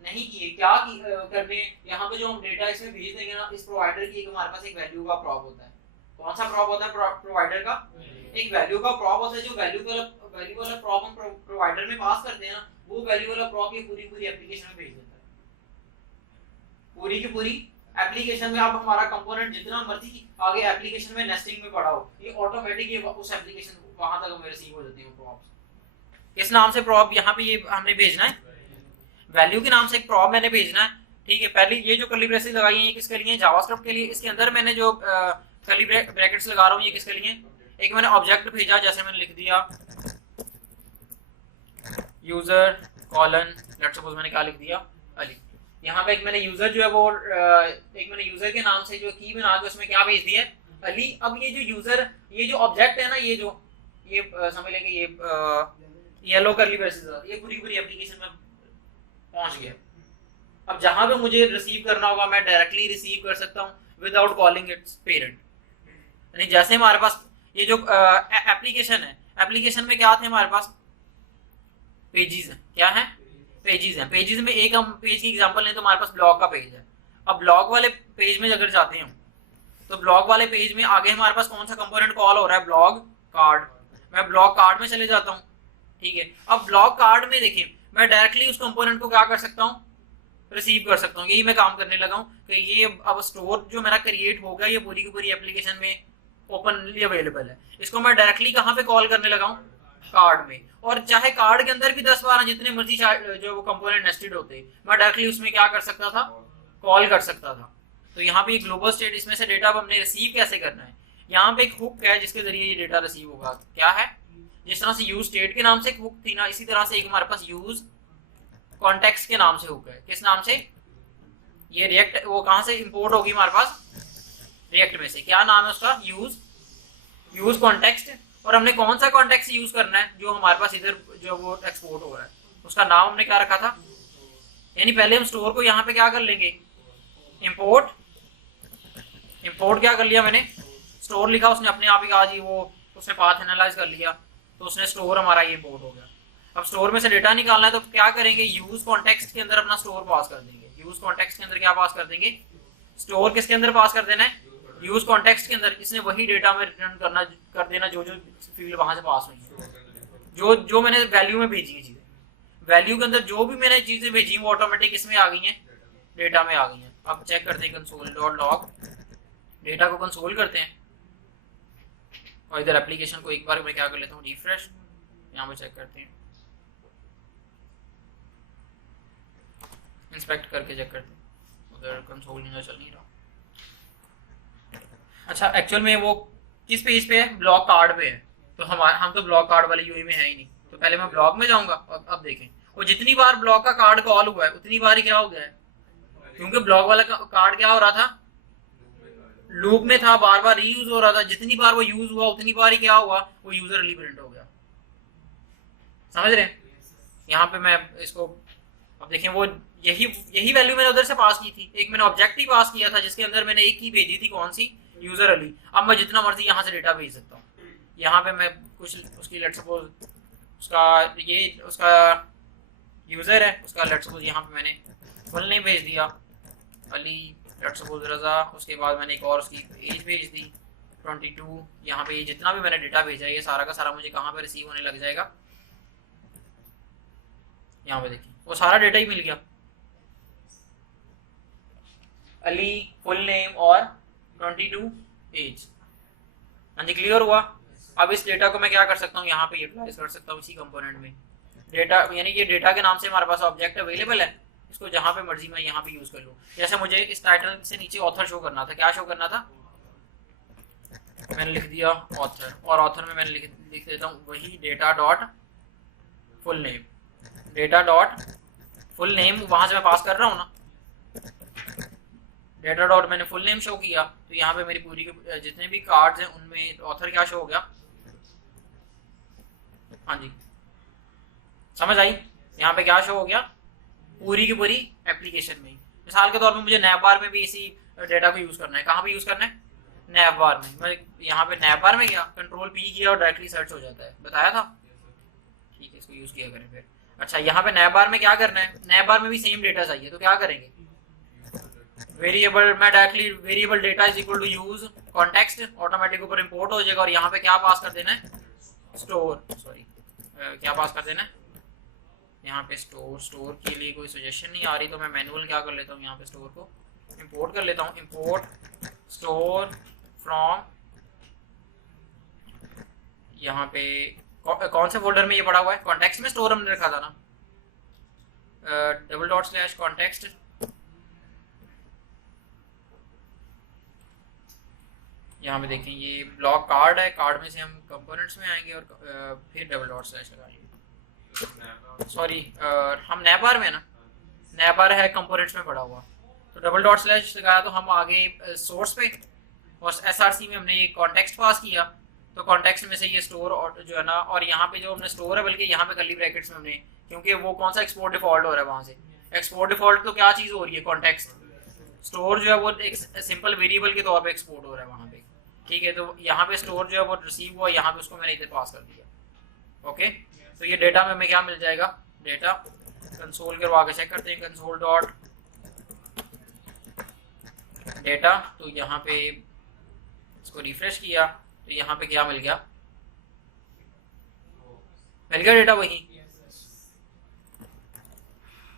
नहीं किए। क्या करने, यहाँ पे जो हम डेटा इसमें भेज देंगे ना, इस प्रोवाइडर की हमारे पास एक वैल्यू का प्रॉप होता है। कौन सा प्रॉप होता है प्रोवाइडर का, एक वैल्यू का प्रॉप होता है। जो वैल्यू वाला प्रॉप हम प्रोवाइडर में पास करते हैं ना, वो वैल्यू वाला प्रॉप ये पूरी एप्लीकेशन में भेज देता है। पूरी की पूरी एप्लीकेशन में आप हमारा कंपोनेंट जितना मर्जी आगे एप्लीकेशन में नेस्टिंग में पड़ा हो, ये ऑटोमेटिक ये उस एप्लीकेशन वहां तक हमें रिसीव हो जाते हैं प्रॉप्स। इस नाम से प्रॉप यहाँ पे ये हमने भेजना है, वैल्यू के नाम से एक प्रॉप मैंने भेजना है। ठीक है, पहले ये जो कर्ली ब्रेसेस लगाई हैं ये किसके लिए, जावास्क्रिप्ट के लिए। इसके अंदर मैंने जो कर्ली ब्रैकेट्स लगा रहा हूँ ये किसके लिए, एक मैंने ऑब्जेक्ट भेजा, जैसे मैंने लिख दिया यूजर कॉलन, लेट्स सपोज मैंने क्या लिख दिया, अली। यहाँ पे एक मैंने यूजर जो है वो एक मैंने यूजर के नाम से जो की बना के उसमें क्या भेज दिया है, अली। अब ये जो यूजर, ये जो ऑब्जेक्ट है ना, ये जो ये समझ लेंगे ये येलो कर्ली ब्रेसेस, ये पूरी एप्लीकेशन में पहुंच गया। अब जहां पे मुझे रिसीव करना होगा मैं डायरेक्टली रिसीव कर सकता हूं विदाउट कॉलिंग इट्स पेरेंट। यानी जैसे हमारे पास ये जो एप्लीकेशन है, एप्लीकेशन में क्या थे हमारे पास, पेजेस है। क्या है, पेजेस है। पेजेस में एक हम पेज की एग्जांपल लें तो हमारे पास ब्लॉग का पेज है। अब ब्लॉग वाले पेज में अगर जाते हैं तो ब्लॉग वाले पेज में आगे हमारे पास कौन सा कंपोनेंट कॉल हो रहा है, ब्लॉग कार्ड। मैं ब्लॉग कार्ड में चले जाता हूँ। ठीक है, अब ब्लॉग कार्ड में देखिए मैं डायरेक्टली उस कंपोनेंट को क्या कर सकता हूँ, रिसीव कर सकता हूँ। यही मैं काम करने लगा हूँ कि ये अब स्टोर जो मेरा क्रिएट होगा ये पूरी की पूरी एप्लीकेशन में ओपनली अवेलेबल है। इसको मैं डायरेक्टली कहाँ पे कॉल करने लगा हूँ, कार्ड में। और चाहे कार्ड के अंदर भी 10-12 जितने मर्जी जो वो कंपोनेंट नेस्टेड होते, मैं डायरेक्टली उसमें क्या कर सकता था, कॉल कर सकता था। तो यहाँ पे ग्लोबल स्टेट, इसमें से डेटा हमने रिसीव कैसे करना है, यहाँ पे एक हुक है जिसके जरिए ये डेटा रिसीव होगा। क्या है, जिस तरह से यूज स्टेट के नाम से एक हुक थी ना, इसी तरह से एक हमारे पास यूज कॉन्टेक्स्ट के नाम से हुक है। किस नाम से, ये रिएक्ट, वो कहां से इंपोर्ट होगी हमारे पास, रिएक्ट में से। क्या नाम है उसका, यूज कॉन्टेक्स्ट। और हमने कौन सा कॉन्टेक्स्ट यूज करना है, जो हमारे पास इधर जो वो एक्सपोर्ट हो रहा है, उसका नाम हमने क्या रखा था। यानी पहले हम स्टोर को यहाँ पे क्या कर लेंगे, इंपोर्ट क्या कर लिया मैंने, स्टोर लिखा, उसने अपने आप ही कहा जी, वो उसने पाथ एनालाइज कर लिया तो उसने स्टोर हमारा ये इंपोर्ट हो गया। अब स्टोर में से डेटा निकालना है तो क्या करेंगे, यूज कॉन्टेक्स्ट के अंदर अपना स्टोर पास कर देंगे। यूज कॉन्टेक्स्ट के अंदर क्या पास कर देंगे, स्टोर किसके अंदर पास कर देना है, यूज कॉन्टेक्स्ट के अंदर। इसने वही डेटा में रिटर्न कर देना जो फील्ड वहां से पास हुई है, जो मैंने वैल्यू में भेजी है चीजें। वैल्यू के अंदर जो भी मैंने चीजें भेजी वो ऑटोमेटिक इसमें आ गई हैं, डेटा में आ गई हैं। अब चेक करते हैं कंसोल डॉट लॉग, डेटा को कंसोल करते हैं और इधर एप्लीकेशन को एक बार मैं क्या कर लेता हूँ रिफ्रेश, यहाँ पे चेक करते हैं, इंस्पेक्ट करके चेक करते हैं, उधर कंसोल चल नहीं रहा। अच्छा एक्चुअल में वो किस पेज पे है, ब्लॉक कार्ड पे है, तो हम तो ब्लॉक कार्ड वाले यूआई में है ही नहीं, तो पहले मैं ब्लॉक में जाऊंगा। अब देखें वो जितनी बार ब्लॉक का कार्ड कॉल हुआ है उतनी बार ही क्या हो गया है, क्योंकि ब्लॉक वाला कार्ड क्या हो रहा था, लूप में था, बार बार रीयूज हो रहा था, जितनी बार वो यूज हुआ उतनी बार ही क्या हुआ, वो यूजर एलिमेंट हो गया। समझ रहे हैं? यहाँ पे मैं इसको अब देखें, वो यही वैल्यू मैंने उधर से पास की थी, एक मैंने ऑब्जेक्ट ही पास किया था जिसके अंदर मैंने एक ही भेजी थी, कौन सी, यूजर अली। अब मैं जितना मर्जी यहाँ से डेटा भेज सकता हूँ। यहाँ पे मैं कुछ उसकी लेट्स सपोज उसका यूजर है, उसका लेट्स सपोज यहाँ पे मैंने फुल नेम भेज दिया अली, लेट्स सपोज रजा, उसके बाद मैंने एक और उसकी एज भेज दी 22। यहाँ पे जितना भी मैंने डेटा भेजा है ये सारा का सारा मुझे कहाँ पे रिसीव होने लग जाएगा, यहाँ पे देखिए वो सारा डेटा ही मिल गया, अली फुल नेम और 22 एज। हाँ जी क्लियर हुआ। अब इस डेटा को मैं क्या कर सकता हूँ, यहाँ पे यूटिलाइज कर सकता हूँ इसी कंपोनेंट में। डेटा यानी कि डेटा के नाम से हमारे पास ऑब्जेक्ट अवेलेबल है, इसको जहाँ पे मर्जी मैं यहाँ पे यूज कर लूँ। जैसे मुझे इस टाइटल से नीचे ऑथर शो करना था, क्या शो करना था, मैंने लिख दिया ऑथर, और ऑथर में मैंने लिख देता हूँ वही data dot full name, data dot full name वहां से मैं पास कर रहा हूँ ना, डेटा डॉट मैंने फुल नेम शो किया, तो यहाँ पे मेरी पूरी के जितने भी कार्ड्स हैं उनमें ऑथर क्या शो हो गया। हाँ जी समझ आई, यहाँ पे क्या शो हो गया, पूरी की पूरी एप्लीकेशन में। मिसाल के तौर पे मुझे नैप बार में भी इसी डेटा को यूज करना है, कहाँ पे यूज करना है, नैप बार में। मैं यहाँ पे नैप बार में गया, कंट्रोल पी किया और डायरेक्टली सर्च हो जाता है, बताया था, ठीक है इसको यूज किया करें फिर। अच्छा यहाँ पे नैप बार में क्या करना है, नैप बार में भी सेम डेटा चाहिए, तो क्या करेंगे, वेरिएबल, मैं directly variable data is equal to use context, automatic ऊपर इंपोर्ट हो जाएगा, और यहाँ पे क्या पास कर देना है, स्टोर, सॉरी क्या पास कर देना है, यहाँ पे स्टोर के लिए कोई सजेशन नहीं आ रही, तो मैं मैनुअल क्या कर लेता हूँ, यहाँ पे स्टोर को इंपोर्ट कर लेता हूँ, इंपोर्ट स्टोर फ्रॉम, यहाँ पे कौन से फोल्डर में ये पड़ा हुआ है, कॉन्टेक्स्ट में स्टोर हमने रखा था ना, डबल डॉट स्लैश कॉन्टेक्स्ट, यहाँ पे देखें ये ब्लॉक कार्ड है, कार्ड में से हम कंपोनेंट्स में आएंगे और फिर डबल डॉट स्लैश लगाएंगे, सॉरी हम नैप बार में ना, नैप बार है कंपोनेंट्स में पड़ा हुआ, तो डबल डॉट स्लैश लगाया तो हम आगे सोर्स पे, और एसआरसी में हमने ये कॉन्टेक्स्ट पास किया, तो कॉन्टेक्स्ट में से ये स्टोर और जो है ना, और यहाँ पे जो हमने स्टोर है बल्कि यहाँ पे कर्ली ब्रैकेट्स में हमने, क्योंकि वो कौन सा एक्सपोर्ट डिफॉल्ट हो रहा है वहां से, एक्सपोर्ट डिफॉल्ट तो क्या चीज हो रही है, कॉन्टेक्स्ट, स्टोर जो है वो एक सिंपल वेरिएबल के तौर पे एक्सपोर्ट हो रहा है वहां पे, ठीक है। तो यहाँ पे स्टोर जो है वो रिसीव हुआ, यहाँ पे उसको मैंने इधर पास कर दिया, ओके। तो ये डेटा में हमें क्या मिल जाएगा, डेटा कंसोल करवा के चेक करते हैं, कंसोल डॉट डेटा, तो यहाँ पे इसको रिफ्रेश किया तो यहाँ पे क्या मिल गया, मिल गया डेटा वही,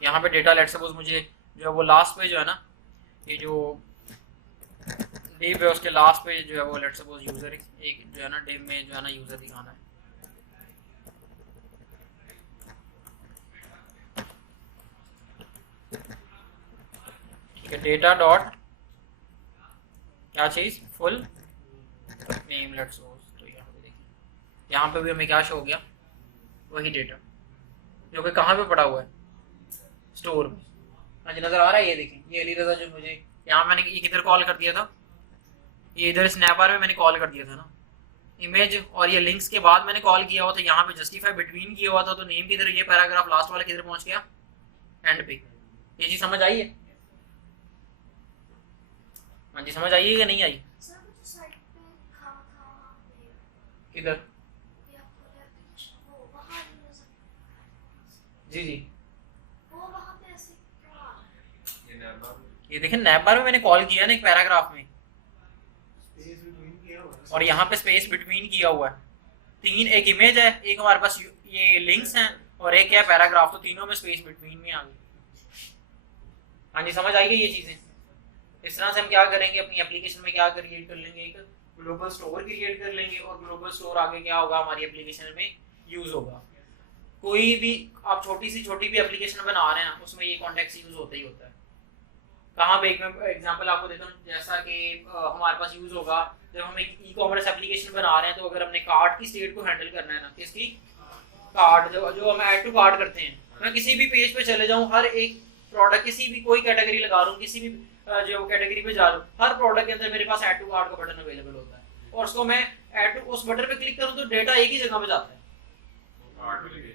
यहाँ पे डेटा लेट सपोज मुझे जो है वो लास्ट पे जो है ना, ये जो डिव है उसके लास्ट पे जो है वो लेट सपोज यूजर एक जो है ना, डिव में जो है ना यूजर दिखाना है, ठीक है। डेटा डॉट क्या चीज, फुल नेम लेट सपोज, तो यहाँ पे देखिए, यहाँ पे भी हमें क्या शो हो गया, वही डेटा जो कि कहाँ पे पड़ा हुआ है, स्टोर में। हाँ जी नजर आ रहा है, ये देखें ये अली रजा जो मुझे यहाँ मैंने ये किधर कॉल कर दिया था, ये इधर स्नैपर में मैंने कॉल कर दिया था ना इमेज, और ये लिंक्स के बाद मैंने कॉल किया हुआ था, यहाँ पे जस्टिफाई बिटवीन किया हुआ था, तो नेम किधर, ये पैराग्राफ लास्ट वाला किधर पहुंच गया, एंड पे। ये चीज समझ आई है, हाँ जी समझ आई है या नहीं आई, किधर, जी जी ये देखें नैप बार में मैंने कॉल किया ना एक पैराग्राफ में, और यहाँ पे स्पेस बिटवीन किया हुआ है, तीन, एक इमेज है, एक हमारे पास ये लिंक्स हैं, और एक क्या है पैराग्राफ, तो तीनों में स्पेस बिटवीन में आ गई। हाँ जी, समझ आई गई ये चीजें। इस तरह से हम क्या करेंगे, अपनी एप्लीकेशन में क्या क्रिएट कर लेंगे, एक ग्लोबल स्टोर क्रिएट कर लेंगे, और ग्लोबल स्टोर आगे क्या होगा हमारी एप्लीकेशन में यूज होगा। कोई भी आप छोटी भी एप्लीकेशन बना रहे हैं ना, उसमें ये कॉन्टेक्स्ट यूज होता ही होता है। कहाँ पे, एक मैं एग्जांपल आपको देता हूँ, जैसा कि हमारे पास यूज होगा जब हम एक ई कॉमर्स एप्लीकेशन बना रहे हैं, तो अगर हमने कार्ट की स्टेट को हैंडल करना है ना, किसकी, कार्ट, जो हम ऐड टू कार्ट करते हैं, मैं किसी भी पेज पे चले जाऊँ, हर एक प्रोडक्ट, किसी भी कोई कैटेगरी लगा रहा हूँ, किसी भी जो कैटेगरी पे जा रहा हूँ, हर प्रोडक्ट के अंदर मेरे पास ऐड टू कार्ट का बटन अवेलेबल होता है, और उसको मैं ऐड टू, उस बटन पे क्लिक करूँ तो डेटा एक ही जगह पे जाता है,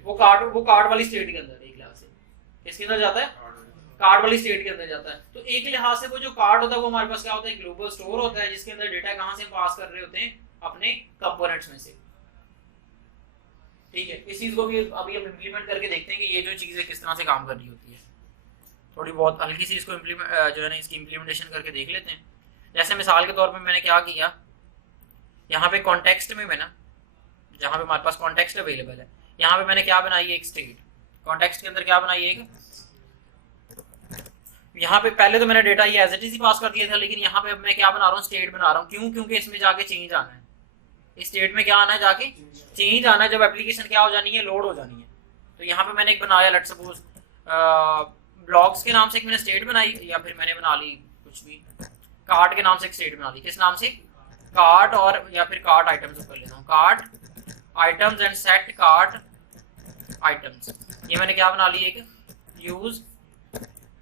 वो कार्ट वाली स्टेट के अंदर, एक लिहाज से किसके अंदर जाता है, कार्ड वाली स्टेट के अंदर जाता है। तो एक लिहाज से वो जो कार्ड होता है वो हमारे पास क्या होता है, ग्लोबल स्टोर होता है, जिसके अंदर डेटा कहां से पास कर रहे होते हैं, अपने कंपोनेंट्स में से। ठीक है, इस चीज को भी अभी हम इंप्लीमेंट करके देखते हैं कि ये जो चीज है किस तरह से काम कर रही होती है। थोड़ी बहुत हल्की सी इसको जो है ना, इसकी इम्प्लीमेंटेशन करके देख लेते हैं। जैसे मिसाल के तौर पर मैंने क्या किया, यहाँ पे कॉन्टेक्स्ट में मैं ना, जहाँ पे हमारे पास कॉन्टेक्स्ट अवेलेबल है, यहाँ पे मैंने क्या बनाई है, एक स्टेट। कॉन्टेक्स्ट के अंदर क्या बनाई है, एक, यहाँ पे पहले तो मैंने डेटा ये एज इट इज ही पास कर दिया था, लेकिन यहाँ पे अब मैं क्या बना रहा हूँ, स्टेट बना रहा हूँ। क्यों? क्योंकि इसमें जाके चेंज आना है, इस स्टेट में क्या आना है, जाके चेंज आना है, जब एप्लीकेशन क्या हो जानी है, लोड हो जानी है। तो यहाँ पे मैंने एक बनाया, लेट्स सपोज ब्लॉग्स के नाम से एक मैंने स्टेट बनाई, या फिर मैंने बना ली कुछ भी, कार्ट के नाम से एक स्टेट बना ली। किस नाम से, कार्ट, और या फिर कार्ट आइटम्स कर लेता हूँ, cart items and set cart items. ये मैंने क्या बना ली, एक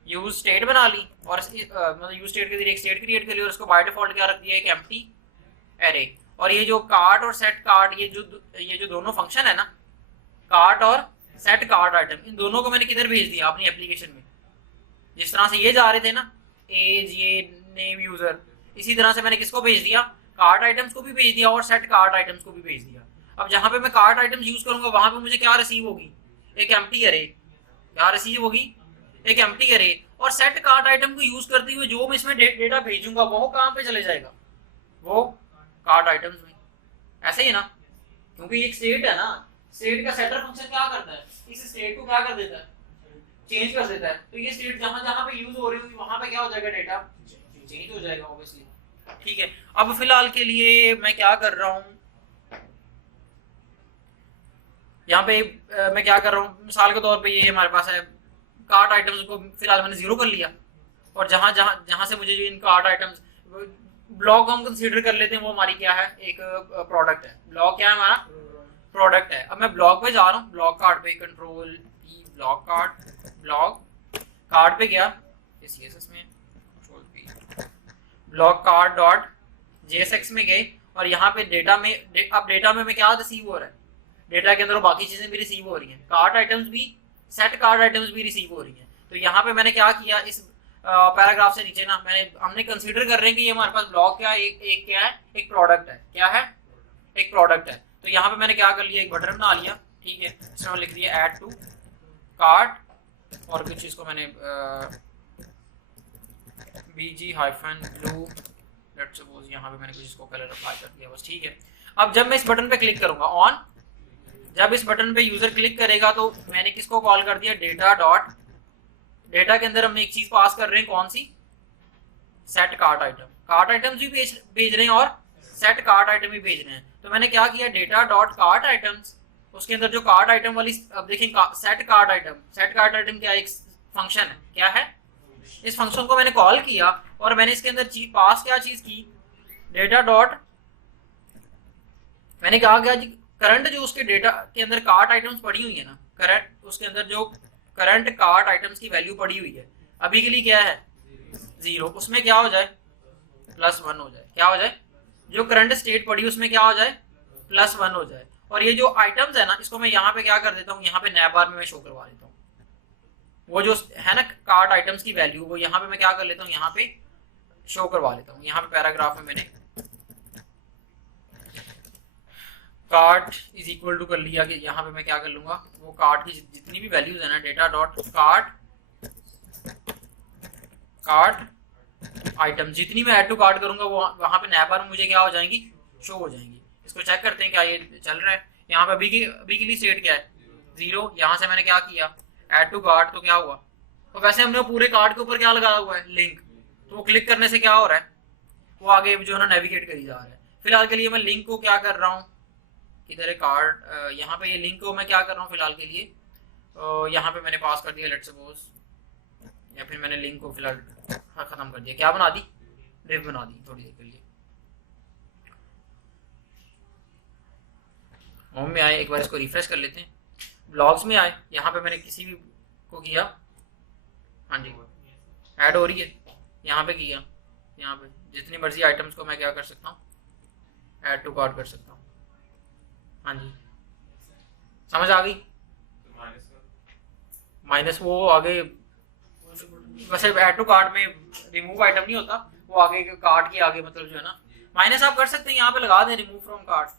यूज स्टेट बना ली, और मतलब यूज स्टेट के जरिए एक स्टेट क्रिएट कर ली, और उसको बाय डिफॉल्ट क्या रख दिया, एक एम्प्टी एरे। और ये जो कार्ट और सेट कार्ट, ये जो दोनों फंक्शन है ना, कार्ट और सेट कार्ट आइटम, इन दोनों को मैंने किधर भेज दिया, अपनी एप्लीकेशन में। जिस तरह से ये जा रहे थे ना, एज, ये नेम यूजर, इसी तरह से मैंने किसको भेज दिया, कार्ट आइटम्स को भी भेज दिया और सेट कार्ट आइटम्स को भी भेज दिया। अब जहां पे मैं कार्ट आइटम्स यूज करूंगा, वहां पे मुझे क्या रिसीव होगी, एक एम्प्टी एरे। क्या रिसीव होगी, एक एम्प्टी एरे। और सेट कार्ट आइटम को यूज करते हुए जो मैं इसमें डेटा भेजूंगा, वो कहां पे चले जाएगा, वो कार्ट आइटम्स में। ऐसे ही ना, क्योंकि एक स्टेट है ना, स्टेट का सेटर फंक्शन क्या करता है, इस स्टेट को क्या कर देता है, चेंज कर देता है। तो ये स्टेट जहां जहां पे यूज हो रही होगी, वहां पे क्या हो जाएगा, डेटा चेंज हो जाएगा ऑब्वियसली। ठीक है, अब फिलहाल के लिए मैं क्या कर रहा हूं, यहाँ पे मैं क्या कर रहा हूँ, मिसाल के तौर पे ये हमारे पास है, कार्ट आइटम्स को फिलहाल मैंने जीरो कर लिया, और जहां जहां जहां से मुझे जो इन कार्ट आइटम्स, ब्लॉक हम कंसीडर कर लेते हैं, वो हमारी क्या है, एक प्रोडक्ट है। ब्लॉक क्या है, हमारा प्रोडक्ट है। अब मैं ब्लॉक पे जा रहा हूँ, ब्लॉक कार्ड पे, कंट्रोल पी, ब्लॉक कार्ड पे गया, सीएसएस में control P, block card dot JSX में गए, और यहाँ पे डेटा में, अब डेटा में क्या रिसीव हो रहा है, डेटा के अंदर बाकी चीजें भी रिसीव हो रही हैं, कार्ट आइटम्स भी, सेट कार्ट आइटम्स भी रिसीव हो रही हैं। तो यहाँ पे मैंने क्या किया, इस पैराग्राफ से नीचे ना, हमने कंसीडर कर रहे हैं कि ये हमारे पास ब्लॉक क्या है, एक क्या है, एक प्रोडक्ट है। क्या है, एक प्रोडक्ट है। तो यहाँ पे मैंने क्या कर लिया, एक बटन बना लिया। ठीक है, इसमें लिख दिया ऐड टू कार्ट, और कुछ इसको मैंने bg-blue, लेट्स सपोज यहाँ पे मैंने कुछ इसको कलर अप्लाई कर दिया बस। ठीक है, अब जब मैं इस बटन पे क्लिक करूंगा ऑन, जब इस बटन पे यूजर क्लिक करेगा, तो मैंने किसको कॉल कर दिया, डेटा डॉट, डेटा के अंदर हमने एक चीज पास कर रहे हैं, कौन सी, set cart item. Cart items भी भेज रहे हैं और सेट कार्ट आइटम भी भेज रहे हैं। तो मैंने क्या किया, डेटा डॉट कार्ट आइटम्स, उसके अंदर जो कार्ट आइटम वाली, अब देखें set cart item, set cart item क्या एक फंक्शन है, क्या है, इस फंक्शन को मैंने कॉल किया, और मैंने इसके अंदर पास क्या चीज की, डेटा डॉट, मैंने कहा गया जी करंट जो उसके डेटा के अंदर कार्ट आइटम्स पड़ी हुई है ना, करंट उसके अंदर जो करंट कार्ट आइटम्स की वैल्यू पड़ी हुई है अभी के लिए क्या है, 0, उसमें क्या हो जाए, +1 हो जाए। क्या हो जाए, जो करंट स्टेट पड़ी उसमें क्या हो जाए, +1 हो जाए। और ये जो आइटम्स है ना, इसको मैं यहाँ पे क्या कर देता हूँ, यहाँ पे नैब बार में मैं शो करवा देता हूँ, वो जो है ना कार्ट आइटम्स की वैल्यू, वो यहाँ पे मैं क्या कर लेता हूँ, यहाँ पे शो करवा लेता हूँ। यहाँ पे पैराग्राफ में मैंने कार्ट इज इक्वल टू कर लिया, कि यहाँ पे मैं क्या कर लूंगा, वो कार्ट की जितनी भी वैल्यूज है ना, डेटा डॉट कार्ट आइटम, जितनी मैं ऐड टू कार्ट करूंगा, वो वहां पे नैब बार में मुझे क्या हो जाएंगी, शो हो जाएंगी। इसको चेक करते हैं क्या ये चल रहा है। यहाँ पे अभी के लिए स्टेट क्या है, 0, यहाँ से मैंने क्या किया ऐड टू कार्ट, तो क्या हुआ, तो वैसे हमने पूरे कार्ड के ऊपर क्या लगाया हुआ है लिंक, तो वो क्लिक करने से क्या हो रहा है, वो आगे जो है ना नेविगेट करी जा रहा है। फिलहाल के लिए मैं लिंक को क्या कर रहा हूँ, इधर है कार्ड, यहाँ पे ये लिंक को मैं क्या कर रहा हूँ फिलहाल के लिए, यहाँ पे मैंने पास कर दिया लेट्स सपोज, या फिर मैंने लिंक को फिलहाल खत्म कर दिया, क्या बना दी, डिव बना दी थोड़ी देर के लिए। होम में आए, एक बार इसको रिफ्रेश कर लेते हैं, ब्लॉग्स में आए, यहाँ पे मैंने किसी भी को किया, हाँ जी ऐड हो रही है, यहाँ पे किया, यहाँ पे जितनी मर्जी आइटम्स को मैं क्या कर सकता हूँ, ऐड टू कार्ट कर सकता हूँ। हाँ जी समझ आ गई, माइनस वो आगे, वैसे ऐड टू कार्ट में रिमूव आइटम नहीं होता, वो आगे कार्ट के आगे मतलब जो है ना, माइनस आप कर सकते हैं, यहाँ पे लगा दें रिमूव फ्रॉम कार्ट,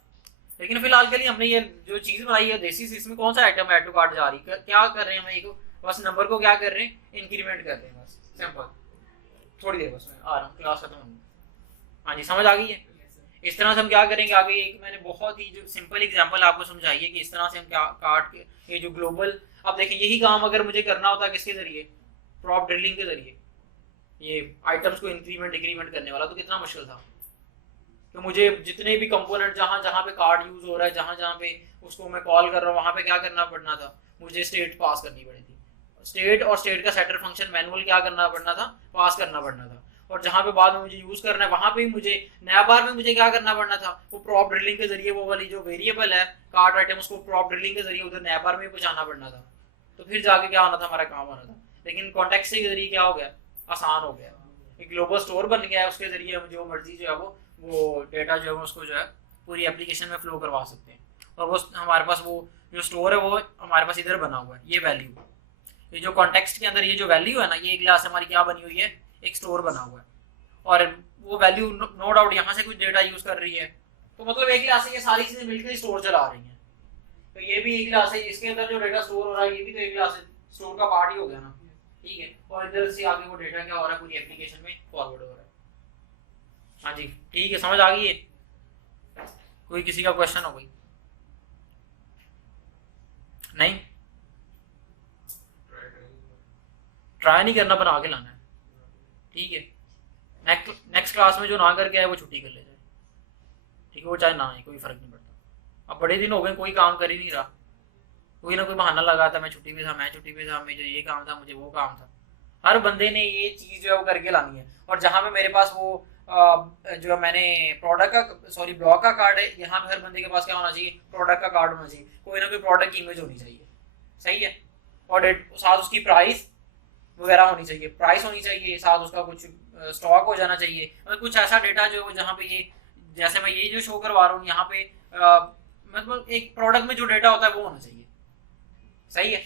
लेकिन फिलहाल के लिए हमने ये जो चीज बनाई है देसी, इसमें कौन सा आइटम ऐड टू कार्ट जा रही है, क्या कर रहे हैं हम, एक बस नंबर को क्या कर रहे हैं, इंक्रीमेंट कर रहे हैं, बस सिंपल। थोड़ी देर बस मैं आ रहा हूँ, क्लास खत्म होगी। हाँ जी समझ आ गई है। इस तरह से हम क्या करेंगे आगे, एक मैंने बहुत ही जो सिंपल एग्जांपल आपको समझाई है कि इस तरह से हम क्या कार्ट के ये जो ग्लोबल, अब देखिए यही काम अगर मुझे करना होता किसके जरिए, प्रॉप ड्रिलिंग के जरिए, ये आइटम्स को इंक्रीमेंट डिक्रीमेंट करने वाला, तो कितना मुश्किल था। तो मुझे जितने भी कंपोनेंट जहाँ जहाँ पे कार्ड यूज हो रहा है, जहाँ जहाँ पे उसको मैं कॉल कर रहा हूँ, वहाँ पे क्या करना पड़ना था, मुझे स्टेट पास करनी पड़ी थी, स्टेट और स्टेट का सेटर फंक्शन मैनुअल क्या करना पड़ना था, पास करना पड़ना था। और जहाँ पे बाद में मुझे यूज करना है वहाँ पे मुझे नया बार में मुझे क्या करना पड़ना था, वो प्रॉप ड्रिलिंग के जरिए वो वाली जो वेरिएबल है कार्ड आइटम, उसको प्रॉप ड्रिलिंग के जरिए उधर नया बार में पहुंचाना पड़ना था, तो फिर जाके क्या होना था, हमारा काम होना था। लेकिन कॉन्टेक्स्ट के जरिए क्या हो गया, आसान हो गया, एक ग्लोबल स्टोर बन गया है, उसके जरिए जो मर्जी जो है वो डेटा जो है उसको जो है पूरी एप्लीकेशन में फ्लो करवा सकते हैं। और वो हमारे पास वो जो स्टोर है वो हमारे पास इधर बना हुआ है, ये वैल्यू, ये जो कॉन्टेक्स्ट के अंदर ये जो वैल्यू है ना, ये क्लास हमारी क्या बनी हुई है, एक स्टोर बना हुआ है, और वो वैल्यू नो डाउट यहाँ से कुछ डेटा यूज कर रही है, तो मतलब एक क्लास से ये सारी चीजें मिलकर स्टोर चला रही हैं। तो ये भी एक क्लास है, इसके अंदर जो डेटा स्टोर हो रहा है ये भी तो एक क्लास है, स्टोर का पार्ट ही हो गया ना, ठीक है। और इधर से आगे वो डेटा क्या हो रहा है, पूरी एप्लीकेशन में फॉरवर्ड हो रहा है। हाँ जी ठीक है, समझ आ गई है। कोई किसी का क्वेश्चन हो कोई, नहीं ट्राई नहीं करना, बना के लाना है, ठीक है। नेक्स्ट क्लास में जो ना करके आए वो छुट्टी कर ले जाए, ठीक है, वो चाहे ना आए कोई फर्क नहीं पड़ता। अब बड़े दिन हो गए कोई काम कर ही नहीं रहा, कोई ना कोई बहाना लगाता, मैं छुट्टी पे था, मैं छुट्टी पे था, मुझे ये काम था, मुझे वो काम था। हर बंदे ने ये चीज जो है वो करके लानी है। और जहां पे मेरे पास वो जो मैंने प्रोडक्ट का सॉरी ब्लॉग का कार्ड है, यहाँ पे हर बंदे के पास क्या होना चाहिए, प्रोडक्ट का कार्ड होना चाहिए, कोई ना कोई प्रोडक्ट की इमेज होनी चाहिए, सही है। और साथ उसकी प्राइस वगैरह होनी चाहिए, प्राइस होनी चाहिए, साथ उसका कुछ स्टॉक हो जाना चाहिए, और कुछ ऐसा डेटा जो जहाँ पे ये जैसे मैं ये जो शो करवा रहा हूँ यहाँ पे मतलब एक प्रोडक्ट में जो डेटा होता है वो होना चाहिए, सही है।